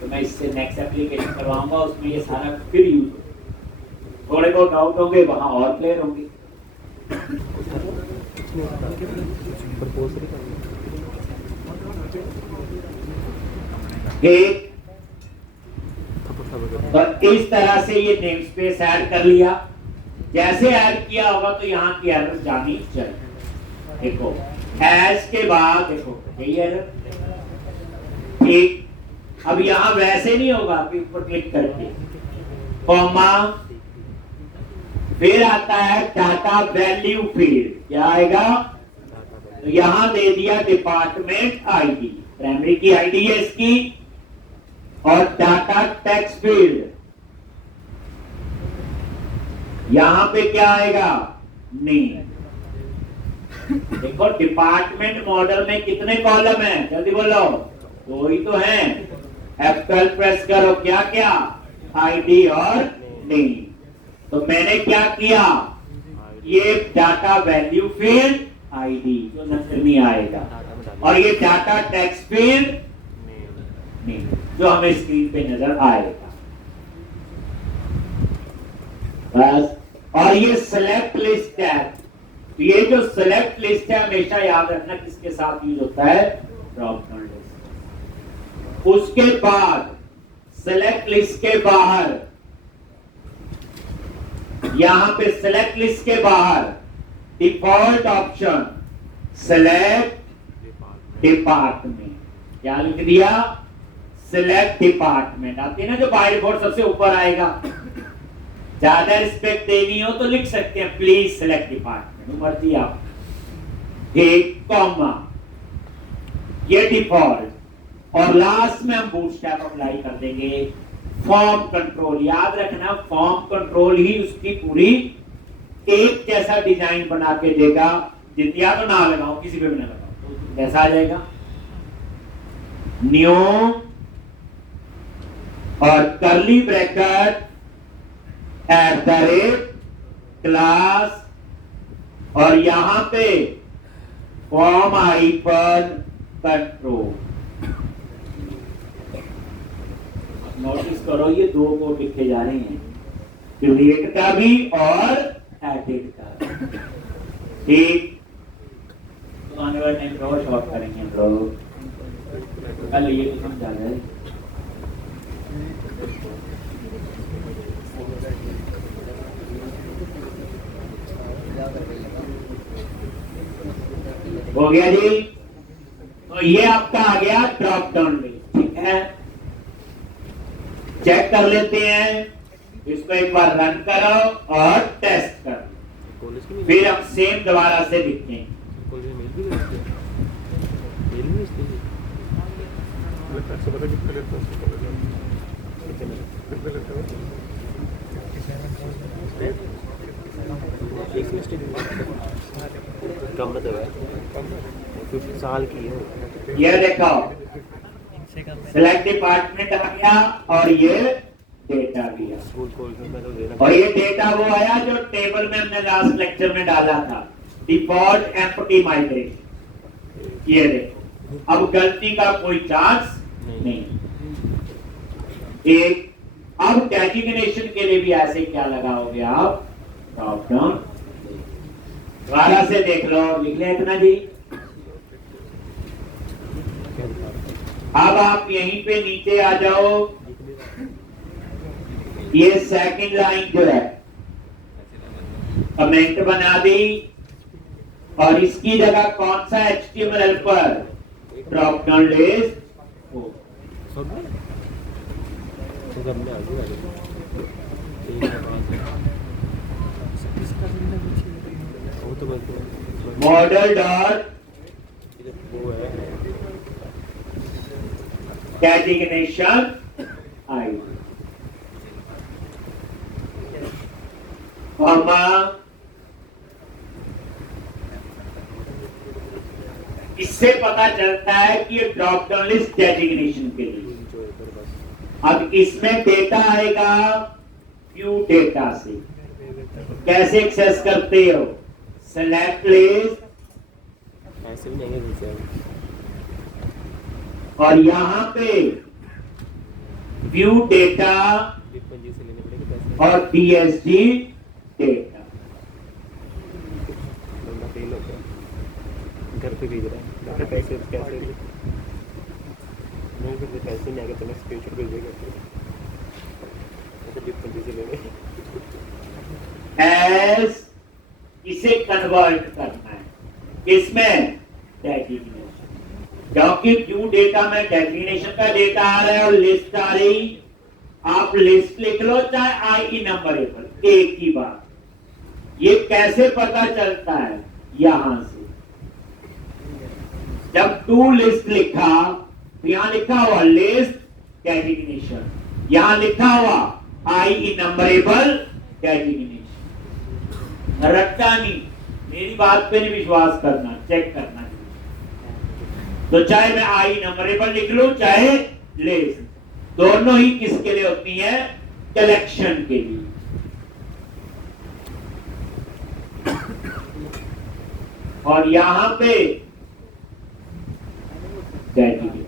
तो मैं इससे नेक्स्ट एप्लीकेशन करवाऊंगा, उसमें ये सारा फिर यूज होगा। थोड़े बहुत डाउट होंगे वहां और क्लियर होंगे। ठीक। तो इस तरह से ये नेम स्पेस ऐड कर लिया। जैसे ऐड किया होगा तो यहाँ की एरर जानी चाहिए। देखो एज के बाद देखो यही एरर। ठीक। अब यहां वैसे नहीं होगा कि ऊपर क्लिक करके कॉमा, फिर आता है डाटा वैल्यू फील्ड। क्या आएगा? तो यहां दे दिया डिपार्टमेंट आईडी, प्राइमरी की आईडी है इसकी, और डाटा टेक्स्ट फील्ड। यहां पे क्या आएगा? नेम। देखो डिपार्टमेंट मॉडल में कितने कॉलम हैं? जल्दी बोलो। दो ही तो हैं। F12 प्रेस करो। क्या क्या? आईडी और नेम। तो मैंने क्या किया? ये डाटा वैल्यू फील्ड आईडी जो नजर नहीं आएगा, और ये डाटा टेक्स्ट फील्ड नेम जो हमें स्क्रीन पे नजर आएगा। बस। और ये सेलेक्ट लिस्ट है। तो ये जो सेलेक्ट लिस्ट है हमेशा याद रखना किसके साथ यूज होता है? Drop down list. उसके बाद सेलेक्ट लिस्ट के बाहर, यहां पे सेलेक्ट लिस्ट के बाहर डिफॉल्ट ऑप्शन सेलेक्ट डिपार्टमेंट। क्या लिख दिया? Select department. आती है ना जो बाय डिफॉल्ट सबसे ऊपर आएगा। ज्यादा रिस्पेक्ट देनी हो तो लिख सकते हैं प्लीज सेलेक्ट डिपार्टमेंट, मर्जी आप। एक कॉमा, ये डिफॉल्ट, और लास्ट में हम बूटस्ट्रैप अप्लाई कर देंगे। फॉर्म कंट्रोल याद रखना, फॉर्म कंट्रोल ही उसकी पूरी एक जैसा डिजाइन बना के देगा। जितिया तो ना लगाओ, किसी पे भी ना लगाओ, तो कैसा आ जाएगा? न्यू और करली ब्रैकेट @ क्लास और यहां पे फॉर्म हाइफन कंट्रोल। नोटिस करो ये दो कोड लिखे जा रहे हैं, क्रिएट का भी और एडिट का भी। ठीक, तो आने वाले टाइम और शॉर्ट करेंगे हम लोग। कल ये तो समझा जाए। हो गया जी। तो ये आपका आ गया ड्रॉप डाउन लिस्ट। ठीक है, चेक कर लेते हैं इसको, एक बार रन करो और टेस्ट करो, फिर हम सेम दोबारा से लिखेंगे। साल की है ये देखो सिलेक्ट डिपार्टमेंट आ गया और ये डेटा भी है, और ये डेटा वो आया जो टेबल में हमने लास्ट लेक्चर में डाला था, डिफॉल्ट एम्प्टी माइग्रेशन। ये देखो अब गलती का कोई चांस नहीं। एक अब डेजिग्नेशन के लिए भी ऐसे क्या लगाओगे आप, ड्रॉप डाउन। दोबारा से देख लो, लिख ले इतना जी। अब आप यहीं पे नीचे आ जाओ, ये सेकंड लाइन जो है कमेंट बना दी, और इसकी जगह कौन सा HTML पर ड्रॉप डाउन लिस्ट हो। मॉडल डॉट डेजिग्नेशन आईडी, इससे पता चलता है कि ये ड्रॉप डाउन लिस्ट डेजिग्नेशन के लिए। अब इसमें डेटा आएगा व्यू डेटा से, कैसे एक्सेस करते हो, सेलेक्ट लिस्ट, ऐसे भी नहीं है, और यहां पे व्यू डेटा और DSG डेटा। बंदा फेल हो गया, घर पे भेज रहा है पैसे, कैसे नहीं फिर पैसे नहीं आगे तो मैं स्क्रीनशॉट भेजेगा, ऐसे 20-25 से ले एस इसे कन्वर्ट करना है इसमें डेजिग्नेशन, क्योंकि व्यू डेटा में डेजिग्नेशन का डेटा आ रहा है और लिस्ट आ रही। आप लिस्ट लिख लो चाहे आई नंबरेबल, एक ही बात। ये कैसे पता चलता है, यहां से जब टू लिस्ट लिखा तो यहां लिखा हुआ लिस्ट डेजिग्नेशन, यहां लिखा हुआ आई नंबरेबल डेजिग्नेशन। रट्टा नहीं, मेरी बात पे नहीं विश्वास करना, चेक करना। तो चाहे मैं आई नंबरेबल लिख लूं चाहे लिस्ट, दोनों ही किसके लिए होती है, कलेक्शन के लिए। और यहां पे डेजिग्नेशन,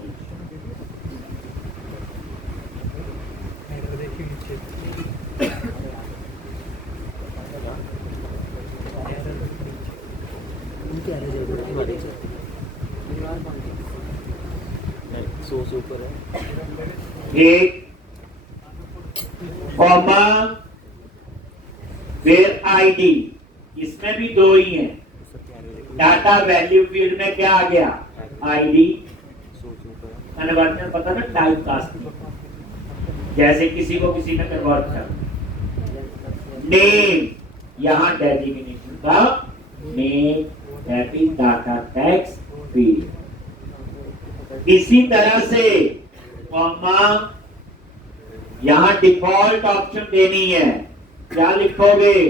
ऊपर है एक कॉमा फिर आईडी, इसमें भी दो ही हैं। डाटा वैल्यू फील्ड में क्या आ गया, आईडी। कन्वर्जन पता ना, टाइप कास्टिंग, जैसे किसी को किसी में कन्वर्ट कर। नेम, यहां डेजिग्नेशन का name, that is data tax field. इसी तरह से कॉमा, यहां डिफॉल्ट ऑप्शन देनी है, क्या लिखोगे,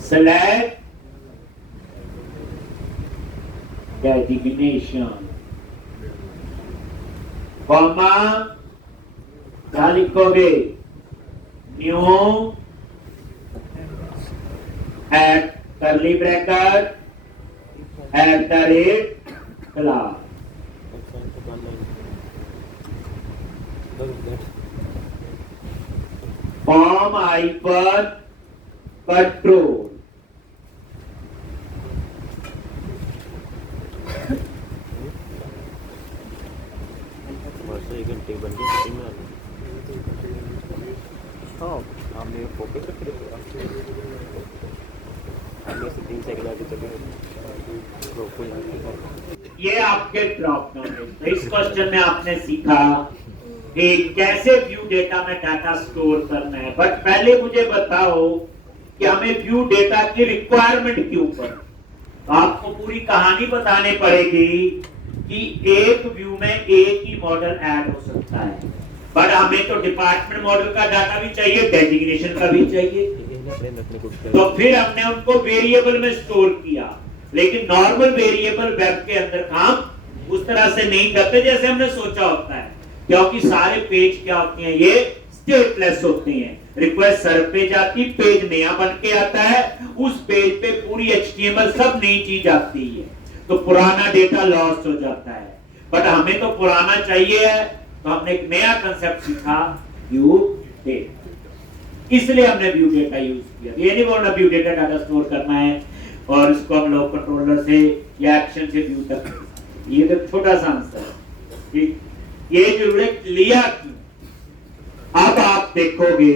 सेलेक्ट डेजिग्नेशन, कॉमा क्या लिखोगे? New at curly bracket at the rate class. Form hyper control. एक घंटे बन गए में हाँ हमने फोकस रखे हमने से 3 सेकंड आगे चले ये आपके ड्रॉप नॉलेज। इस क्वेश्चन में आपने सीखा कि कैसे व्यू डेटा में डाटा स्टोर करना है। बट पहले मुझे बताओ कि हमें व्यू डेटा की रिक्वायरमेंट क्यों पर। तो आपको पूरी कहानी बतानी पड़ेगी कि एक व्यू में एक ही मॉडल ऐड हो सकता है, पर हमें तो डिपार्टमेंट मॉडल का डाटा भी चाहिए, डेजिग्नेशन का भी चाहिए। तो फिर हमने उनको वेरिएबल में स्टोर किया, लेकिन नॉर्मल वेरिएबल वेब के अंदर काम उस तरह से नहीं करते जैसे हमने सोचा होता है, क्योंकि सारे पेज क्या होते हैं, ये स्टेटलेस होते हैं। रिक्वेस्ट सर्व पे जाती, पेज नया बन के आता है, उस पेज पे पूरी HTML सब नई चीज आती है, तो पुराना डेटा लॉस्ट हो जाता है। बट हमें तो पुराना चाहिए है, तो हमने एक नया कंसेप्ट सीखा, व्यू डेटा। इसलिए हमने व्यू डेटा यूज किया। ये नहीं बोलना व्यू डेटा डाटा स्टोर करना है और इसको हम लोग कंट्रोलर से या एक्शन से व्यू तक, ये तो छोटा सा आंसर है। ये जरूर लिया क्यों? अब आप देखोगे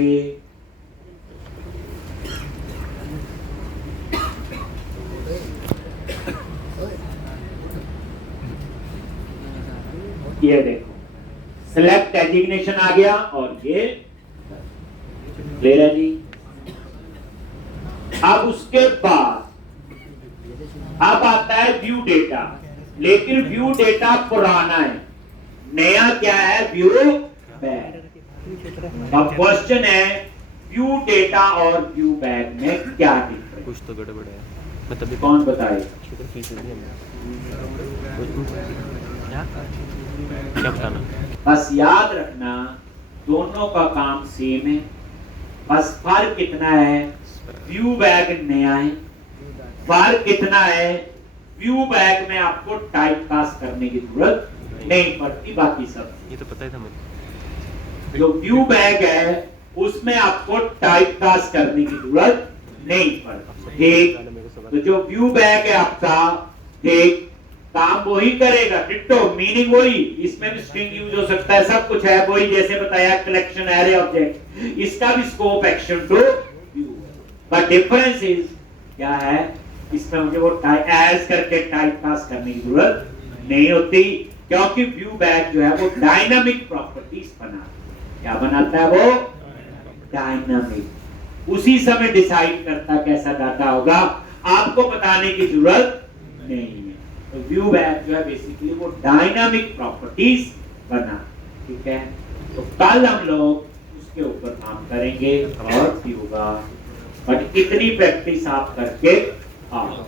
ये देखो सिलेक्ट डेजिग्नेशन आ गया और ये ले रहा जी। अब उसके बाद अब आता है व्यू डेटा, लेकिन व्यू डेटा पुराना है, नया क्या है, व्यू बैग। अब क्वेश्चन है व्यू डेटा और व्यू बैग में क्या डिफरेंस? कुछ तो गड़बड़ है, मतलब कौन बताए? क्या बताना? बस याद रखना दोनों का काम सेम है, बस फर्क कितना है, व्यू बैग नया है, फर्क कितना है, व्यू बैग में आपको टाइप कास्ट करने की जरूरत नहीं पड़ती, बाकी सब ये तो पता ही था मुझे। जो व्यू बैग है उसमें आपको टाइप कास्ट करने की जरूरत नहीं पड़ती। ठीक, तो जो व्यू बैग है आपका, ठीक, काम वही करेगा, डिट्टो, मीनिंग वही, इसमें भी स्ट्रिंग यूज हो सकता है, सब कुछ है वही, जैसे बताया कलेक्शन एरे ऑब्जेक्ट, इसका भी scope action to view. But difference is क्या है, इसमें मुझे वो एज करके टाइप कास्ट करने की जरूरत नहीं होती, क्योंकि व्यू बैग जो है वो डायनामिक प्रॉपर्टीज बनाता है। क्या बनाता है वो? डायनामिक। उसी समय डिसाइड करता कैसा डाटा होगा, आपको बताने की जरूरत नहीं है। तो व्यू बैग जो है बेसिकली वो डायनामिक प्रॉपर्टीज बना, ठीक है। तो कल हम लोग उसके ऊपर काम करेंगे और भी होगा, बट इतनी प्रैक्टिस आप करके आओ।